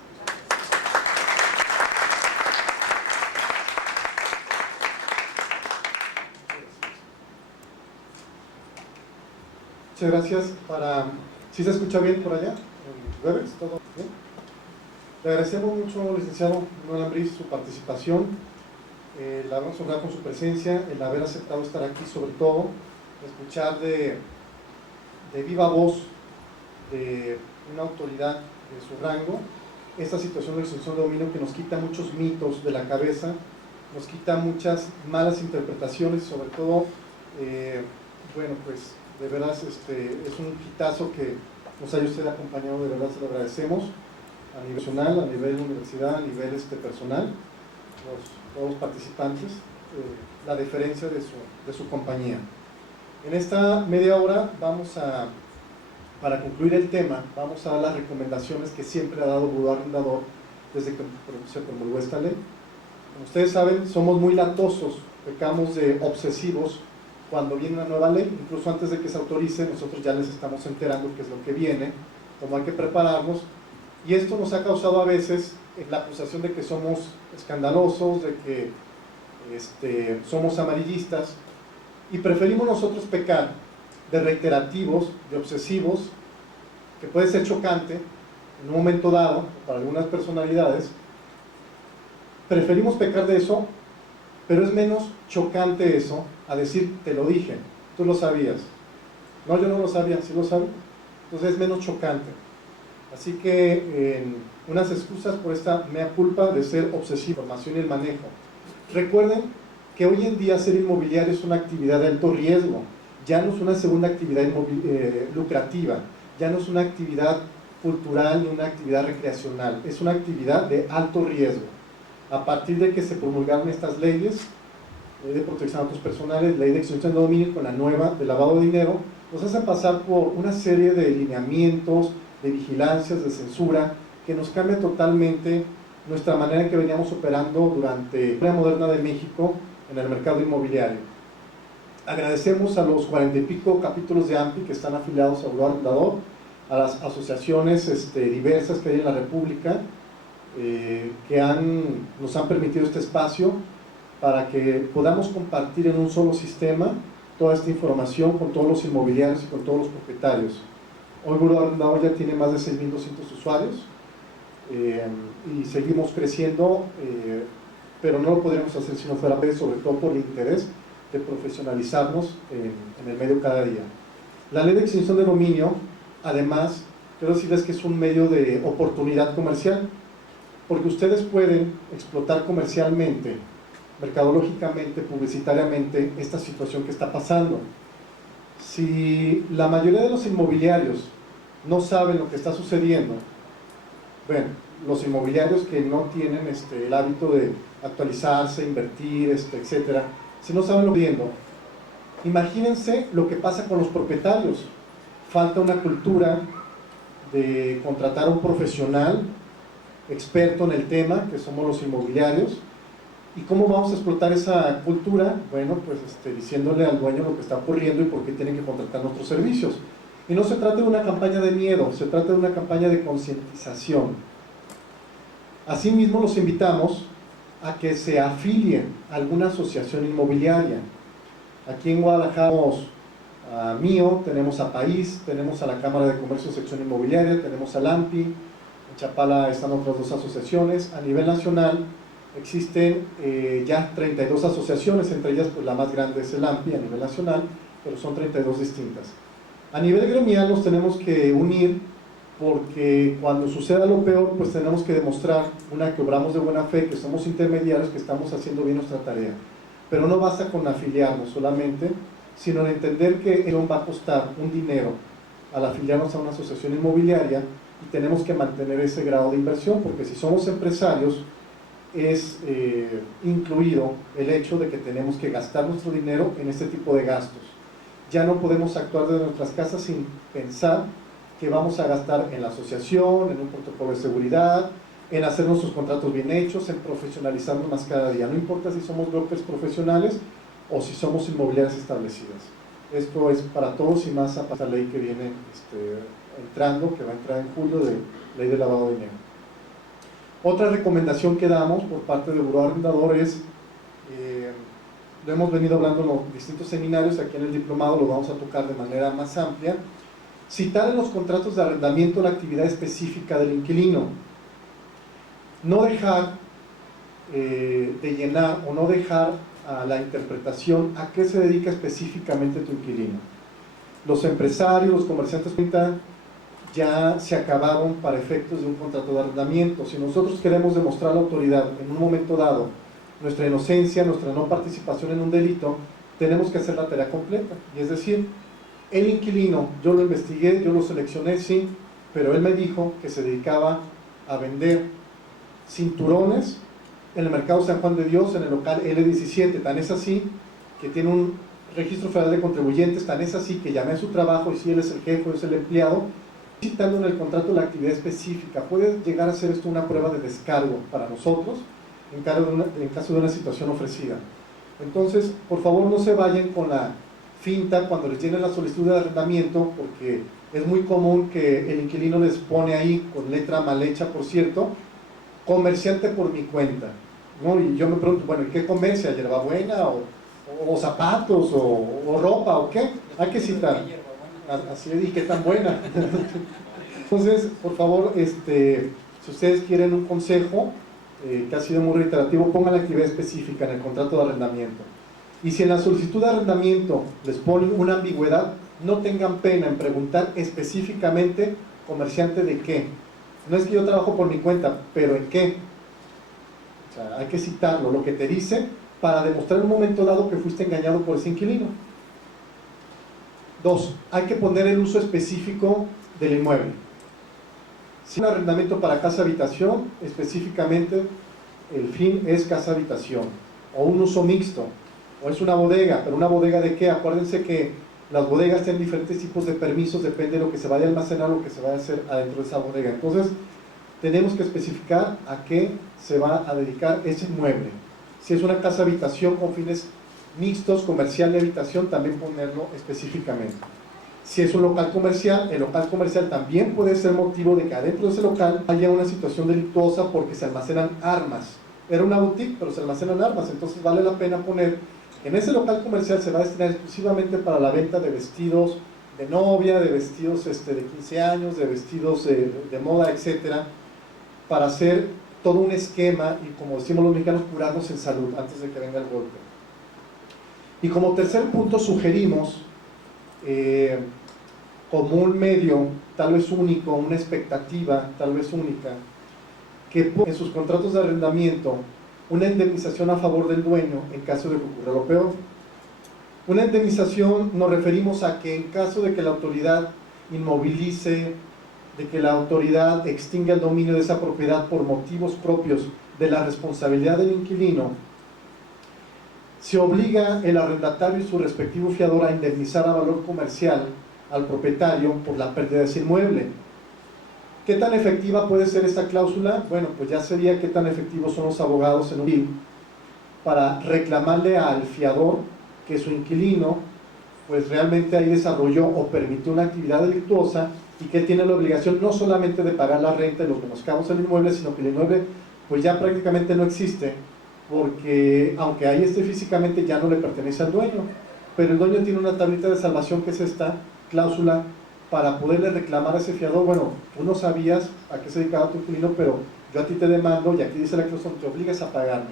Muchas gracias. ¿Sí se escucha bien por allá? ¿En Webex? ¿Todo bien? Le agradecemos mucho, licenciado Manuel Ambriz, su participación, el habernos honrado con su presencia, el haber aceptado estar aquí, sobre todo, escuchar de viva voz de una autoridad de su rango esta situación de extinción de dominio que nos quita muchos mitos de la cabeza, nos quita muchas malas interpretaciones, sobre todo, bueno, pues de veras es un hitazo que nos haya usted acompañado, de verdad se lo agradecemos a nivel nacional, a nivel universidad, a nivel personal, todos los participantes, la deferencia de su compañía. En esta media hora para concluir el tema, vamos a dar las recomendaciones que siempre ha dado el Buró Arrendador desde que se promulgó esta ley. Como ustedes saben, somos muy latosos, pecamos de obsesivos cuando viene una nueva ley, incluso antes de que se autorice, nosotros ya les estamos enterando qué es lo que viene, cómo hay que prepararnos, y esto nos ha causado a veces la acusación de que somos escandalosos, de que somos amarillistas, y preferimos nosotros pecar de reiterativos, de obsesivos, que puede ser chocante en un momento dado para algunas personalidades. Preferimos pecar de eso, pero es menos chocante eso a decir, te lo dije, tú lo sabías. No, yo no lo sabía, sí lo sabía. Entonces es menos chocante. Así que unas excusas por esta mea culpa de ser obsesivo, formación y el manejo. Recuerden que hoy en día ser inmobiliario es una actividad de alto riesgo, ya no es una segunda actividad lucrativa, ya no es una actividad cultural ni una actividad recreacional, es una actividad de alto riesgo. A partir de que se promulgaron estas leyes, ley de protección de datos personales, ley de extinción de dominio con la nueva de lavado de dinero, nos hacen pasar por una serie de lineamientos, de vigilancias, de censura, que nos cambia totalmente nuestra manera en que veníamos operando durante la moderna de México en el mercado inmobiliario. Agradecemos a los 40 y pico capítulos de AMPI que están afiliados a Buró Arrendador, a las asociaciones diversas que hay en la República, que nos han permitido este espacio para que podamos compartir en un solo sistema toda esta información con todos los inmobiliarios y con todos los propietarios. Hoy Buró Arrendador ya tiene más de 6.200 usuarios y seguimos creciendo, pero no lo podríamos hacer si no fuera sobre todo por el interés de profesionalizarnos en el medio cada día. La ley de extinción de dominio, además, quiero decirles que es un medio de oportunidad comercial, porque ustedes pueden explotar comercialmente, mercadológicamente, publicitariamente esta situación que está pasando. Si la mayoría de los inmobiliarios no saben lo que está sucediendo, bueno, los inmobiliarios que no tienen el hábito de actualizarse, invertir, etcétera, si no saben lo que está viendo, imagínense lo que pasa con los propietarios. Falta una cultura de contratar a un profesional experto en el tema, que somos los inmobiliarios. ¿Y cómo vamos a explotar esa cultura? Bueno, pues diciéndole al dueño lo que está ocurriendo y por qué tienen que contratar nuestros servicios. Y no se trata de una campaña de miedo, se trata de una campaña de concientización. Asimismo, los invitamos a que se afilien a alguna asociación inmobiliaria. Aquí en Guadalajara tenemos a MIO, tenemos a País, tenemos a la Cámara de Comercio Sección Inmobiliaria, tenemos al AMPI, en Chapala están otras dos asociaciones. A nivel nacional existen ya 32 asociaciones, entre ellas pues la más grande es el AMPI a nivel nacional, pero son 32 distintas. A nivel gremial nos tenemos que unir, porque cuando suceda lo peor, pues tenemos que demostrar, que obramos de buena fe, que somos intermediarios, que estamos haciendo bien nuestra tarea. Pero no basta con afiliarnos solamente, sino en entender que eso va a costar un dinero al afiliarnos a una asociación inmobiliaria, y tenemos que mantener ese grado de inversión, porque si somos empresarios, es incluido el hecho de que tenemos que gastar nuestro dinero en este tipo de gastos. Ya no podemos actuar desde nuestras casas sin pensar que vamos a gastar en la asociación, en un protocolo de seguridad, en hacer nuestros contratos bien hechos, en profesionalizarnos más cada día. No importa si somos brokers profesionales o si somos inmobiliarias establecidas. Esto es para todos y más a esta ley que viene entrando, que va a entrar en julio, de ley de lavado de dinero. Otra recomendación que damos por parte del Buró Arrendador es, lo hemos venido hablando en los distintos seminarios, aquí en el diplomado lo vamos a tocar de manera más amplia, citar en los contratos de arrendamiento la actividad específica del inquilino. No dejar de llenar o no dejar a la interpretación a qué se dedica específicamente tu inquilino. Los empresarios, los comerciantes ya se acabaron para efectos de un contrato de arrendamiento. Si nosotros queremos demostrar a la autoridad en un momento dado nuestra inocencia, nuestra no participación en un delito, tenemos que hacer la tarea completa. Y es decir, el inquilino, yo lo investigué, yo lo seleccioné, sí, pero él me dijo que se dedicaba a vender cinturones en el mercado San Juan de Dios, en el local L17, tan es así que tiene un registro federal de contribuyentes, tan es así que llamé a su trabajo y si él es el jefe o es el empleado, citando en el contrato la actividad específica. Puede llegar a ser esto una prueba de descargo para nosotros en caso de una situación ofrecida. Entonces, por favor, no se vayan con la finta cuando les llenen la solicitud de arrendamiento, porque es muy común que el inquilino les pone ahí, con letra mal hecha por cierto, comerciante por mi cuenta, ¿no? Y yo me pregunto, bueno, ¿y qué comercia? ¿Hierbabuena o zapatos o ropa o qué? Hay que citar. Así es, y qué tan buena. Entonces, por favor, si ustedes quieren un consejo que ha sido muy reiterativo, pongan la actividad específica en el contrato de arrendamiento. Y si en la solicitud de arrendamiento les ponen una ambigüedad, no tengan pena en preguntar específicamente comerciante de qué. No es que yo trabajo por mi cuenta, pero ¿en qué? O sea, hay que citarlo, lo que te dice, para demostrar en un momento dado que fuiste engañado por ese inquilino. 2. Hay que poner el uso específico del inmueble. Si un arrendamiento para casa-habitación, específicamente el fin es casa-habitación, o un uso mixto, o es una bodega, pero ¿una bodega de qué? Acuérdense que las bodegas tienen diferentes tipos de permisos, depende de lo que se vaya a almacenar, lo que se vaya a hacer adentro de esa bodega. Entonces, tenemos que especificar a qué se va a dedicar ese inmueble. Si es una casa-habitación con fines mixtos, comercial y habitación, también ponerlo específicamente. Si es un local comercial, el local comercial también puede ser motivo de que adentro de ese local haya una situación delictuosa porque se almacenan armas. Era una boutique, pero se almacenan armas, entonces vale la pena poner en ese local comercial se va a destinar exclusivamente para la venta de vestidos de novia, de vestidos de 15 años, de vestidos de moda, etcétera, para hacer todo un esquema y, como decimos los mexicanos, curarnos en salud antes de que venga el golpe. Y como tercer punto sugerimos, como un medio tal vez único, una expectativa tal vez única, que en sus contratos de arrendamiento una indemnización a favor del dueño en caso de que ocurra lo peor. Una indemnización nos referimos a que en caso de que la autoridad inmovilice, de que la autoridad extinga el dominio de esa propiedad por motivos propios de la responsabilidad del inquilino, se obliga el arrendatario y su respectivo fiador a indemnizar a valor comercial al propietario por la pérdida de ese inmueble. ¿Qué tan efectiva puede ser esta cláusula? Bueno, pues ya sería qué tan efectivos son los abogados en un deal para reclamarle al fiador que su inquilino pues realmente ahí desarrolló o permitió una actividad delictuosa y que tiene la obligación no solamente de pagar la renta y los menoscabos del inmueble, sino que el inmueble pues ya prácticamente no existe, porque aunque ahí esté físicamente ya no le pertenece al dueño, pero el dueño tiene una tablita de salvación que es esta cláusula para poderle reclamar a ese fiador. Bueno, tú no sabías a qué se dedicaba tu inquilino, pero yo a ti te demando y aquí dice la cláusula, te obligas a pagarme.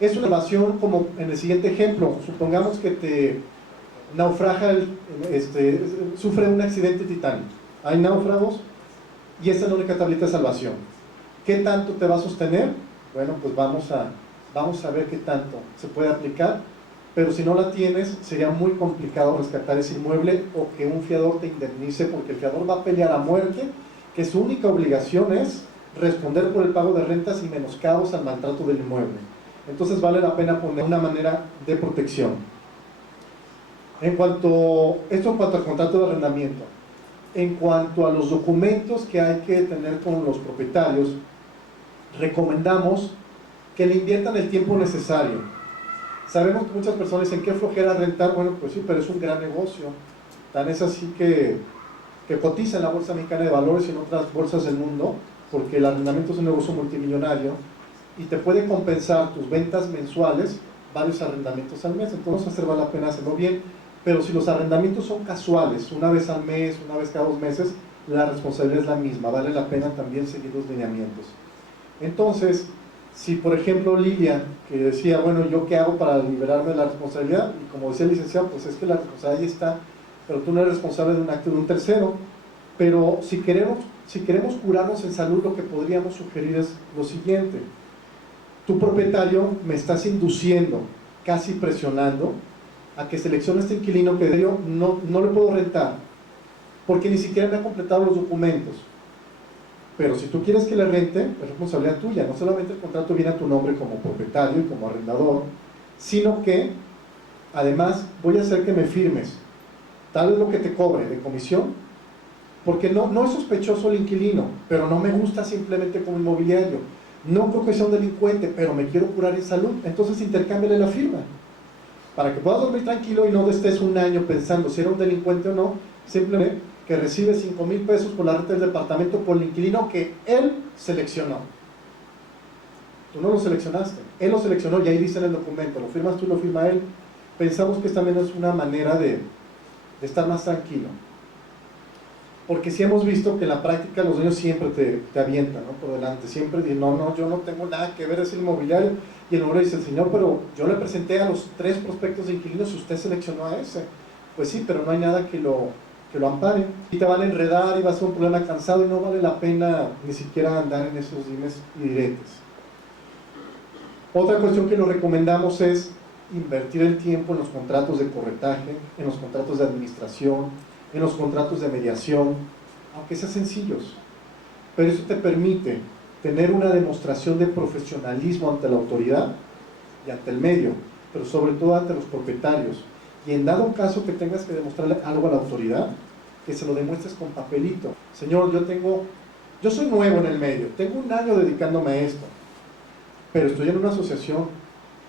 Es una evasión como en el siguiente ejemplo. Supongamos que te naufraga, sufre un accidente titánico, hay náufragos y esa es la única tablita de salvación. ¿Qué tanto te va a sostener? Bueno, pues vamos a ver qué tanto se puede aplicar, pero si no la tienes, sería muy complicado rescatar ese inmueble o que un fiador te indemnice, porque el fiador va a pelear a muerte, que su única obligación es responder por el pago de rentas y menoscabos al maltrato del inmueble. Entonces vale la pena poner una manera de protección. Esto en cuanto al contrato de arrendamiento. En cuanto a los documentos que hay que tener con los propietarios, recomendamos que le inviertan el tiempo necesario. Sabemos que muchas personas dicen, ¿qué flojera rentar? Bueno, pues sí, pero es un gran negocio. Tan es así que cotiza en la Bolsa Mexicana de Valores y en otras bolsas del mundo, porque el arrendamiento es un negocio multimillonario y te puede compensar tus ventas mensuales varios arrendamientos al mes. Entonces vale la pena hacerlo bien. Pero si los arrendamientos son casuales, una vez al mes, una vez cada 2 meses, la responsabilidad es la misma, vale la pena también seguir los lineamientos. Entonces, si por ejemplo Lilia, que decía, bueno, ¿yo qué hago para liberarme de la responsabilidad? Y como decía el licenciado, pues es que la responsabilidad ahí está, pero tú no eres responsable de un acto de un tercero. Pero si queremos curarnos en salud, lo que podríamos sugerir es lo siguiente: tu propietario me estás induciendo, casi presionando, a que seleccione este inquilino que yo no le puedo rentar, porque ni siquiera me ha completado los documentos. Pero si tú quieres que le rente, es responsabilidad tuya. No solamente el contrato viene a tu nombre como propietario y como arrendador, sino que además voy a hacer que me firmes tal vez lo que te cobre de comisión, porque no es sospechoso el inquilino, pero no me gusta simplemente como inmobiliario. No creo que sea un delincuente, pero me quiero curar en salud. Entonces intercámbiale la firma, para que puedas dormir tranquilo y no estés un año pensando si era un delincuente o no. Simplemente que recibe 5,000 pesos por la renta del departamento por el inquilino que él seleccionó. Tú no lo seleccionaste, él lo seleccionó y ahí dice en el documento, lo firmas tú, lo firma él. Pensamos que esta también es una manera de estar más tranquilo. Porque sí hemos visto que en la práctica los dueños siempre te avientan, ¿no?, por delante, siempre dicen, no, yo no tengo nada que ver, es el inmobiliario. Y el inmobiliario dice, señor, pero yo le presenté a los 3 prospectos de inquilinos y usted seleccionó a ese. Pues sí, pero no hay nada que lo ampare. Y te van a enredar y va a ser un problema cansado y no vale la pena ni siquiera andar en esos dimes y diretes. Otra cuestión que nos recomendamos es invertir el tiempo en los contratos de corretaje, en los contratos de administración, en los contratos de mediación, aunque sean sencillos. Pero eso te permite tener una demostración de profesionalismo ante la autoridad y ante el medio, pero sobre todo ante los propietarios. Y en dado caso que tengas que demostrarle algo a la autoridad, que se lo demuestres con papelito. Señor, yo soy nuevo en el medio, tengo 1 año dedicándome a esto, pero estoy en una asociación,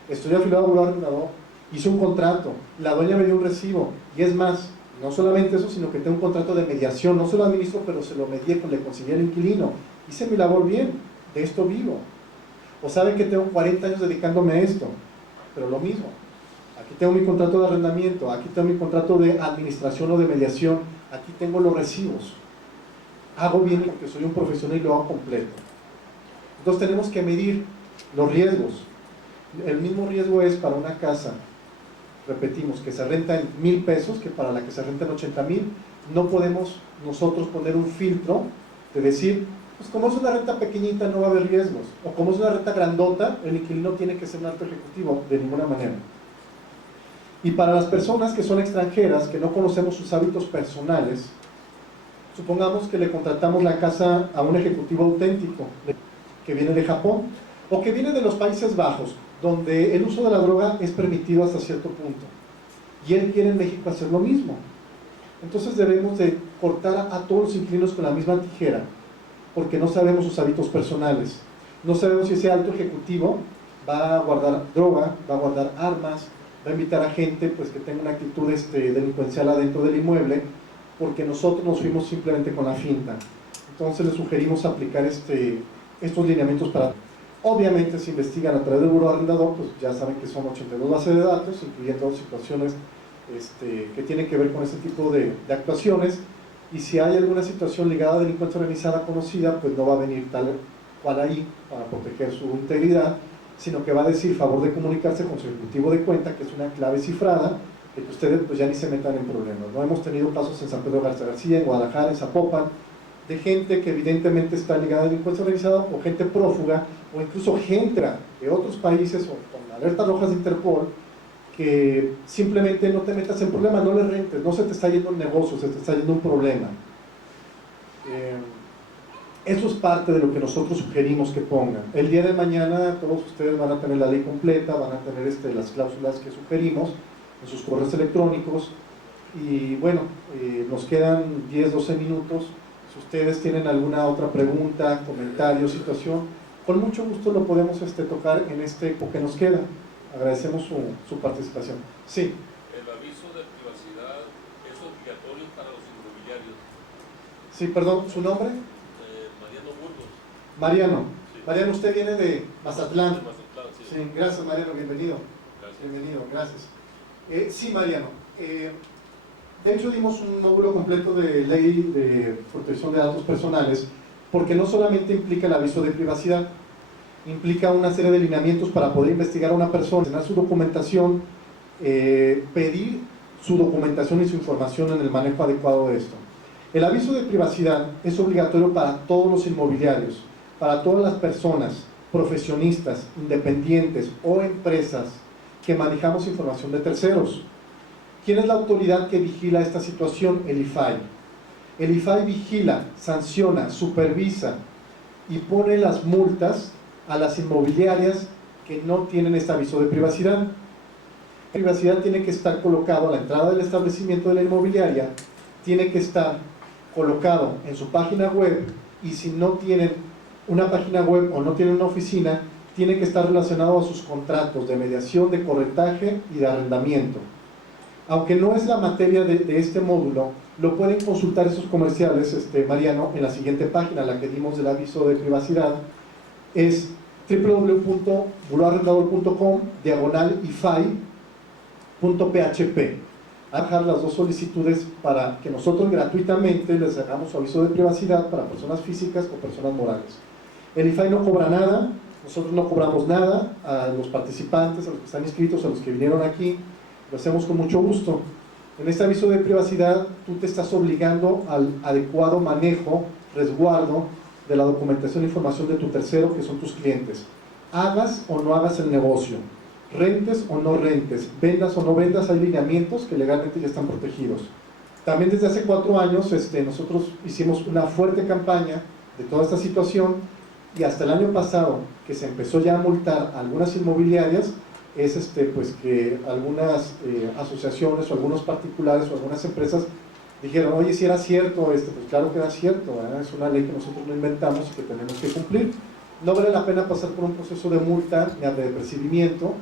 estoy afiliado a un arrendador, hice un contrato, la dueña me dio un recibo, y es más, no solamente eso, sino que tengo un contrato de mediación, no se lo administro, pero se lo medié, le conseguí al inquilino, hice mi labor bien, de esto vivo. O saben que tengo 40 años dedicándome a esto, pero lo mismo, aquí tengo mi contrato de arrendamiento, aquí tengo mi contrato de administración o de mediación, aquí tengo los recibos, hago bien porque soy un profesional y lo hago completo. Entonces tenemos que medir los riesgos. El mismo riesgo es para una casa, repetimos, que se renta en 1,000 pesos, que para la que se renta en 80,000. No podemos nosotros poner un filtro de decir, pues como es una renta pequeñita no va a haber riesgos, o como es una renta grandota, el inquilino tiene que ser un alto ejecutivo, de ninguna manera. Y para las personas que son extranjeras, que no conocemos sus hábitos personales, supongamos que le contratamos la casa a un ejecutivo auténtico, que viene de Japón, o que viene de los Países Bajos, donde el uso de la droga es permitido hasta cierto punto, y él quiere en México hacer lo mismo. Entonces debemos de cortar a todos los inquilinos con la misma tijera, porque no sabemos sus hábitos personales, no sabemos si ese alto ejecutivo va a guardar droga, va a guardar armas, va a invitar a gente pues, que tenga una actitud delincuencial adentro del inmueble, porque nosotros nos fuimos simplemente con la finta. Entonces les sugerimos aplicar estos lineamientos para... Obviamente se investigan a través del Buró Arrendador, pues ya saben que son 82 bases de datos, incluyendo situaciones que tienen que ver con ese tipo de actuaciones, y si hay alguna situación ligada a delincuencia organizada conocida, pues no va a venir tal cual ahí para proteger su integridad, sino que va a decir favor de comunicarse con su ejecutivo de cuenta, que es una clave cifrada, de que ustedes pues ya ni se metan en problemas. No hemos tenido casos en San Pedro Garza García, en Guadalajara, en Zapopan, de gente que evidentemente está ligada a delincuencia organizada, o gente prófuga, o incluso gente de otros países, o con alertas rojas de Interpol, que simplemente no te metas en problemas, no le rentes, no se te está yendo un negocio, se te está yendo un problema. Eso es parte de lo que nosotros sugerimos que pongan. El día de mañana todos ustedes van a tener la ley completa, van a tener las cláusulas que sugerimos en sus correos electrónicos. Y bueno, nos quedan 10-12 minutos. Si ustedes tienen alguna otra pregunta, comentario, situación, con mucho gusto lo podemos tocar en este tiempo que nos queda. Agradecemos su participación. Sí. El aviso de privacidad es obligatorio para los inmobiliarios. Sí, perdón, ¿su nombre? Mariano Burgos. Mariano. Sí. Mariano, usted viene de Mazatlán. De Mazatlán, sí. Sí, gracias Mariano, bienvenido. Gracias. Bienvenido, gracias. Sí, Mariano. De hecho, dimos un módulo completo de ley de protección de datos personales, porque no solamente implica el aviso de privacidad, implica una serie de lineamientos para poder investigar a una persona, tener su documentación, pedir su documentación y su información en el manejo adecuado de esto. El aviso de privacidad es obligatorio para todos los inmobiliarios, para todas las personas, profesionistas, independientes o empresas que manejamos información de terceros. ¿Quién es la autoridad que vigila esta situación? El IFAI. El IFAI vigila, sanciona, supervisa y pone las multas a las inmobiliarias que no tienen este aviso de privacidad. La privacidad tiene que estar colocado a la entrada del establecimiento de la inmobiliaria, tiene que estar colocado en su página web, y si no tienen una página web o no tienen una oficina, tiene que estar relacionado a sus contratos de mediación, de corretaje y de arrendamiento. Aunque no es la materia de este módulo, lo pueden consultar esos comerciales, Mariano, en la siguiente página, la que dimos del aviso de privacidad, es www.buroarrendador.com/ifai.php. A dejar las dos solicitudes para que nosotros gratuitamente les hagamos su aviso de privacidad para personas físicas o personas morales. El IFAI no cobra nada, nosotros no cobramos nada a los participantes, a los que están inscritos, a los que vinieron aquí. Lo hacemos con mucho gusto. En este aviso de privacidad tú te estás obligando al adecuado manejo, resguardo de la documentación e información de tu tercero, que son tus clientes. Hagas o no hagas el negocio, rentes o no rentes, vendas o no vendas, hay lineamientos que legalmente ya están protegidos. También desde hace 4 años nosotros hicimos una fuerte campaña de toda esta situación, y hasta el año pasado que se empezó ya a multar a algunas inmobiliarias, es pues que algunas asociaciones o algunos particulares o algunas empresas dijeron, oye, si era cierto pues claro que era cierto, ¿verdad? Es una ley que nosotros no inventamos y que tenemos que cumplir. No vale la pena pasar por un proceso de multa ni de apercibimiento,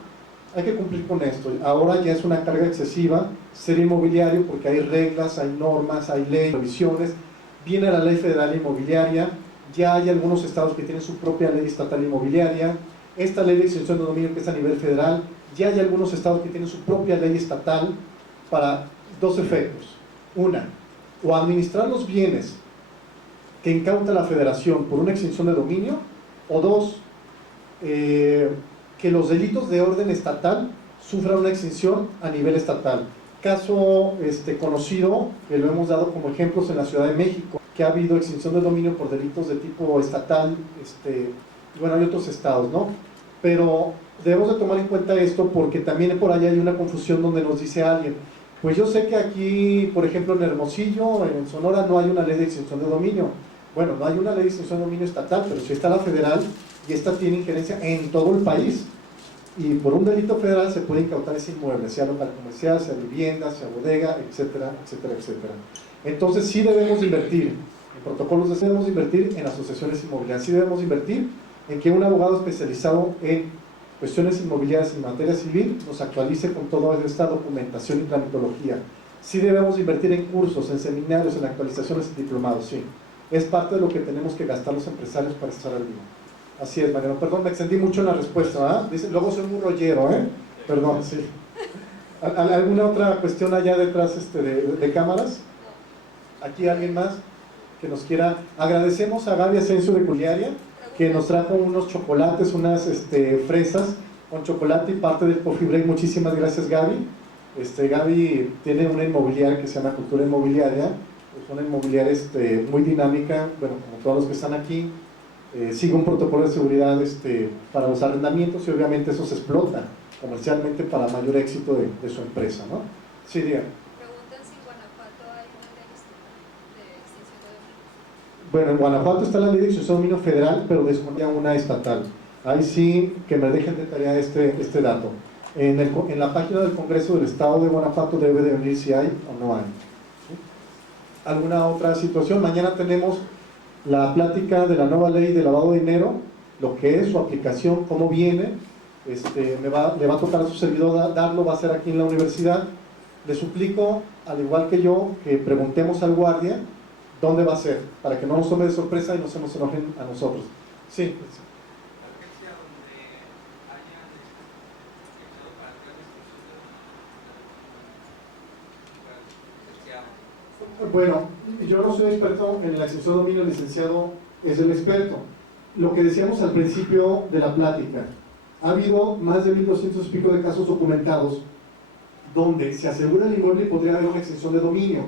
hay que cumplir con esto. Ahora ya es una carga excesiva ser inmobiliario, porque hay reglas, hay normas, hay leyes, revisiones, viene la ley federal inmobiliaria, ya hay algunos estados que tienen su propia ley estatal inmobiliaria, esta ley de extinción de dominio que es a nivel federal, ya hay algunos estados que tienen su propia ley estatal para 2 efectos. Una, o administrar los bienes que incauta la federación por una extinción de dominio, o 2, que los delitos de orden estatal sufran una extinción a nivel estatal. Caso conocido, que lo hemos dado como ejemplos en la Ciudad de México, que ha habido extinción de dominio por delitos de tipo estatal, bueno, hay otros estados, ¿no? Pero debemos de tomar en cuenta esto, porque también por allá hay una confusión donde nos dice alguien, pues yo sé que aquí, por ejemplo, en Hermosillo, en Sonora, no hay una ley de extinción de dominio. Bueno, no hay una ley de extinción de dominio estatal, pero sí está la federal, y esta tiene injerencia en todo el país. Y por un delito federal se puede incautar ese inmueble, sea local comercial, sea vivienda, sea bodega, etcétera, etcétera, etcétera. Entonces sí debemos invertir en protocolos, debemos invertir en asociaciones inmobiliarias, sí debemos invertir en que un abogado especializado en cuestiones inmobiliarias en materia civil nos actualice con toda esta documentación y tramitología. Sí debemos invertir en cursos, en seminarios, en actualizaciones y diplomados, sí. Es parte de lo que tenemos que gastar los empresarios para estar al día. Así es, Mariano. Perdón, me extendí mucho en la respuesta, ¿eh? Dice, luego soy muy rollero, ¿eh? Perdón, sí. ¿Alguna otra cuestión allá detrás de cámaras? ¿Aquí alguien más que nos quiera? Agradecemos a Gaby Asensio de Culiaria, que nos trajo unos chocolates, unas fresas con chocolate y parte del coffee break. Muchísimas gracias, Gaby. Gaby tiene una inmobiliaria que se llama Cultura Inmobiliaria. Es una inmobiliaria muy dinámica, bueno, como todos los que están aquí. Sigue un protocolo de seguridad para los arrendamientos, y obviamente eso se explota comercialmente para mayor éxito de su empresa, ¿no? Sí, diga. Preguntan si en Guanajuato hay una ley de extinción de dominio. Bueno, en Guanajuato está la ley de extinción de dominio federal, pero desconocía una estatal. Ahí sí que me dejen de tarea este dato. En la página del Congreso del Estado de Guanajuato debe de venir si hay o no hay. ¿Sí? ¿Alguna otra situación? Mañana tenemos la plática de la nueva ley de lavado de dinero, lo que es su aplicación, cómo viene. Le va a tocar a su servidor darlo, va a ser aquí en la universidad. Le suplico, al igual que yo, que preguntemos al guardia dónde va a ser, para que no nos tome de sorpresa y no se nos enojen a nosotros. Sí. Bueno, yo no soy experto en la extinción de dominio, el licenciado es el experto. Lo que decíamos al principio de la plática, ha habido más de 1.200 y pico de casos documentados donde se asegura el inmueble y podría haber una extinción de dominio,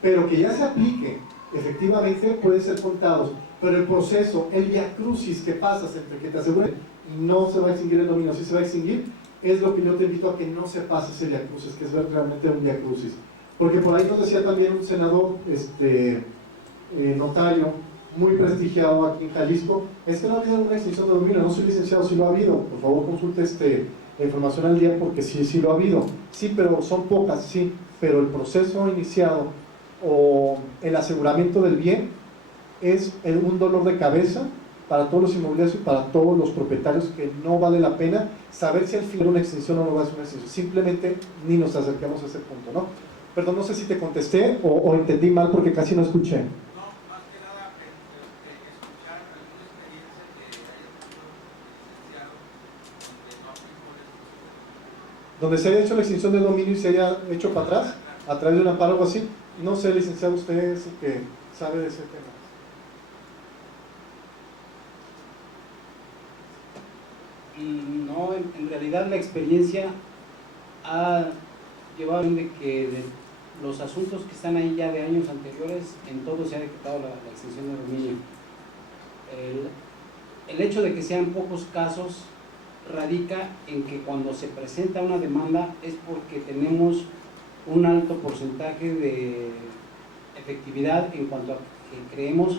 pero que ya se aplique, efectivamente pueden ser contados, pero el proceso, el viacrucis que pasas entre que te aseguren y no se va a extinguir el dominio, si se va a extinguir, es lo que yo te invito a que no se pase ese viacrucis, que es realmente un viacrucis. Porque por ahí nos decía también un senador, notario, muy prestigiado aquí en Jalisco, es que no ha habido una extinción de dominio. No soy licenciado, sí lo ha habido, por favor consulte la información al día porque sí lo ha habido. Sí, pero son pocas, sí, pero el proceso iniciado o el aseguramiento del bien es un dolor de cabeza para todos los inmobiliarios y para todos los propietarios, que no vale la pena saber si al final una extinción o no va a ser una extinción. Simplemente ni nos acerquemos a ese punto, ¿no? Perdón, no sé si te contesté o entendí mal porque casi no escuché. No, más que nada, escuchar alguna experiencia que haya tenido licenciado donde no aplicó la extinción. Donde se haya hecho la extinción de dominio y se haya hecho para atrás, a través de un amparo o algo así. No sé, licenciado, usted es el que sabe de ese tema. No, en realidad la experiencia ha llevado de que de los asuntos que están ahí ya de años anteriores, en todo se ha decretado la extinción de dominio. El hecho de que sean pocos casos radica en que cuando se presenta una demanda es porque tenemos un alto porcentaje de efectividad en cuanto a que creemos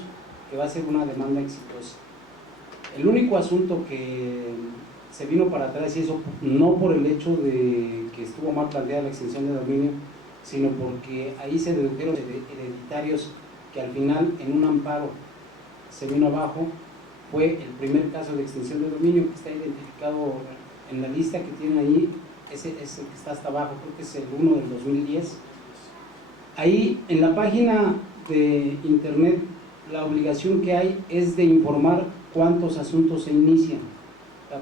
que va a ser una demanda exitosa. El único asunto que se vino para atrás, y eso no por el hecho de que estuvo mal planteada la extinción de dominio, sino porque ahí se dedujeron hereditarios que al final en un amparo se vino abajo, fue el primer caso de extinción de dominio que está identificado en la lista que tienen ahí, ese que está hasta abajo, creo que es el 1 del 2010. Ahí en la página de internet la obligación que hay es de informar cuántos asuntos se inician,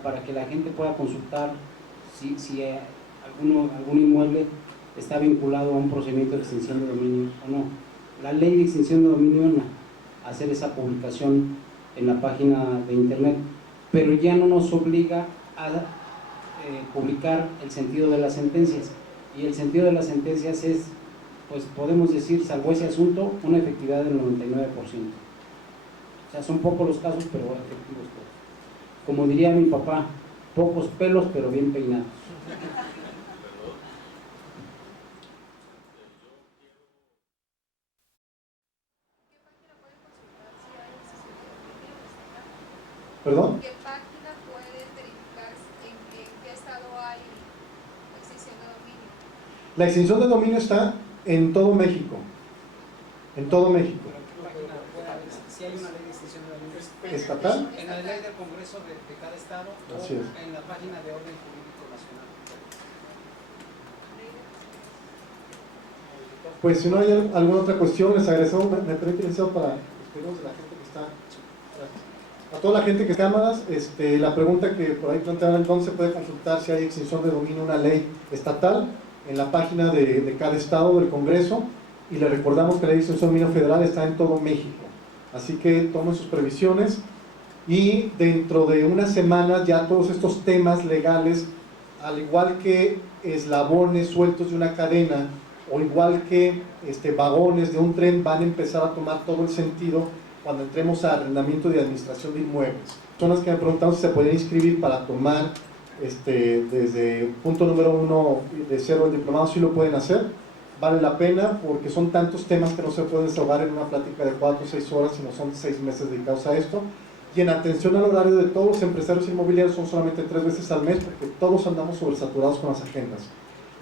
para que la gente pueda consultar si algún inmueble está vinculado a un procedimiento de extinción de dominio o no. La ley de extinción de dominio no hacer esa publicación en la página de internet, pero ya no nos obliga a publicar el sentido de las sentencias, y el sentido de las sentencias es, pues podemos decir, salvo ese asunto, una efectividad del 99%. O sea, son pocos los casos, pero efectivos todos. Como diría mi papá, pocos pelos, pero bien peinados. ¿Perdón? ¿Qué página pueden verificar en qué estado hay extinción de dominio? La extinción de dominio está en todo México. En todo México. Si hay una ley de extinción de dominio ¿Estatal? en la ley del Congreso de cada estado Así o es. en la página de orden jurídico nacional. Pues si no hay alguna otra cuestión, les agradecemos. Me permite, licenciado, para despedirnos de la gente que está. A toda la gente que está en cámaras, la pregunta que por ahí plantearon, entonces puede consultar si hay extinción de dominio, una ley estatal, en la página de cada estado del Congreso, y le recordamos que la ley de extinción de dominio federal está en todo México. Así que tomen sus previsiones, y dentro de unas semanas ya todos estos temas legales, al igual que eslabones sueltos de una cadena, o igual que vagones de un tren, van a empezar a tomar todo el sentido cuando entremos a arrendamiento y administración de inmuebles. Personas que me preguntaron si se podían inscribir para tomar desde punto número 1 de cero el diplomado, sí lo pueden hacer. vale la pena porque son tantos temas que no se pueden desahogar en una plática de 4 o 6 horas, sino son 6 meses dedicados a esto. Y en atención al horario de todos los empresarios inmobiliarios son solamente 3 veces al mes porque todos andamos sobresaturados con las agendas.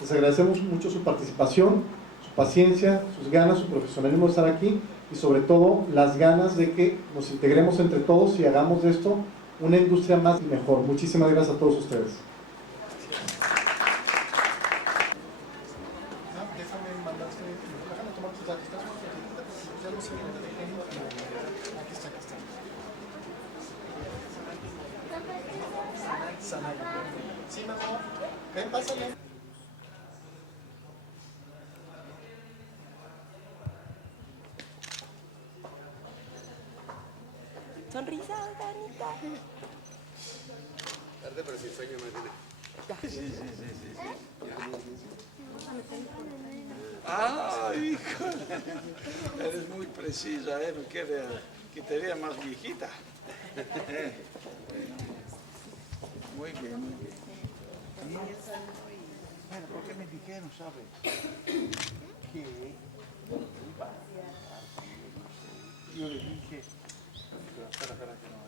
Les agradecemos mucho su participación, su paciencia, sus ganas, su profesionalismo de estar aquí y sobre todo las ganas de que nos integremos entre todos y hagamos de esto una industria más y mejor. Muchísimas gracias a todos ustedes. Sí, mejor. Ven, pásale. Sonrisa, Danita. Tarde, pero sin sueño, imagina. Ah, hijo. Eres muy precisa, ¿eh? Me quedaría más viejita. Muy bien, muy bien. Bueno, ¿por qué me dijeron, sabes? Que yo le dije, pero espera, que no.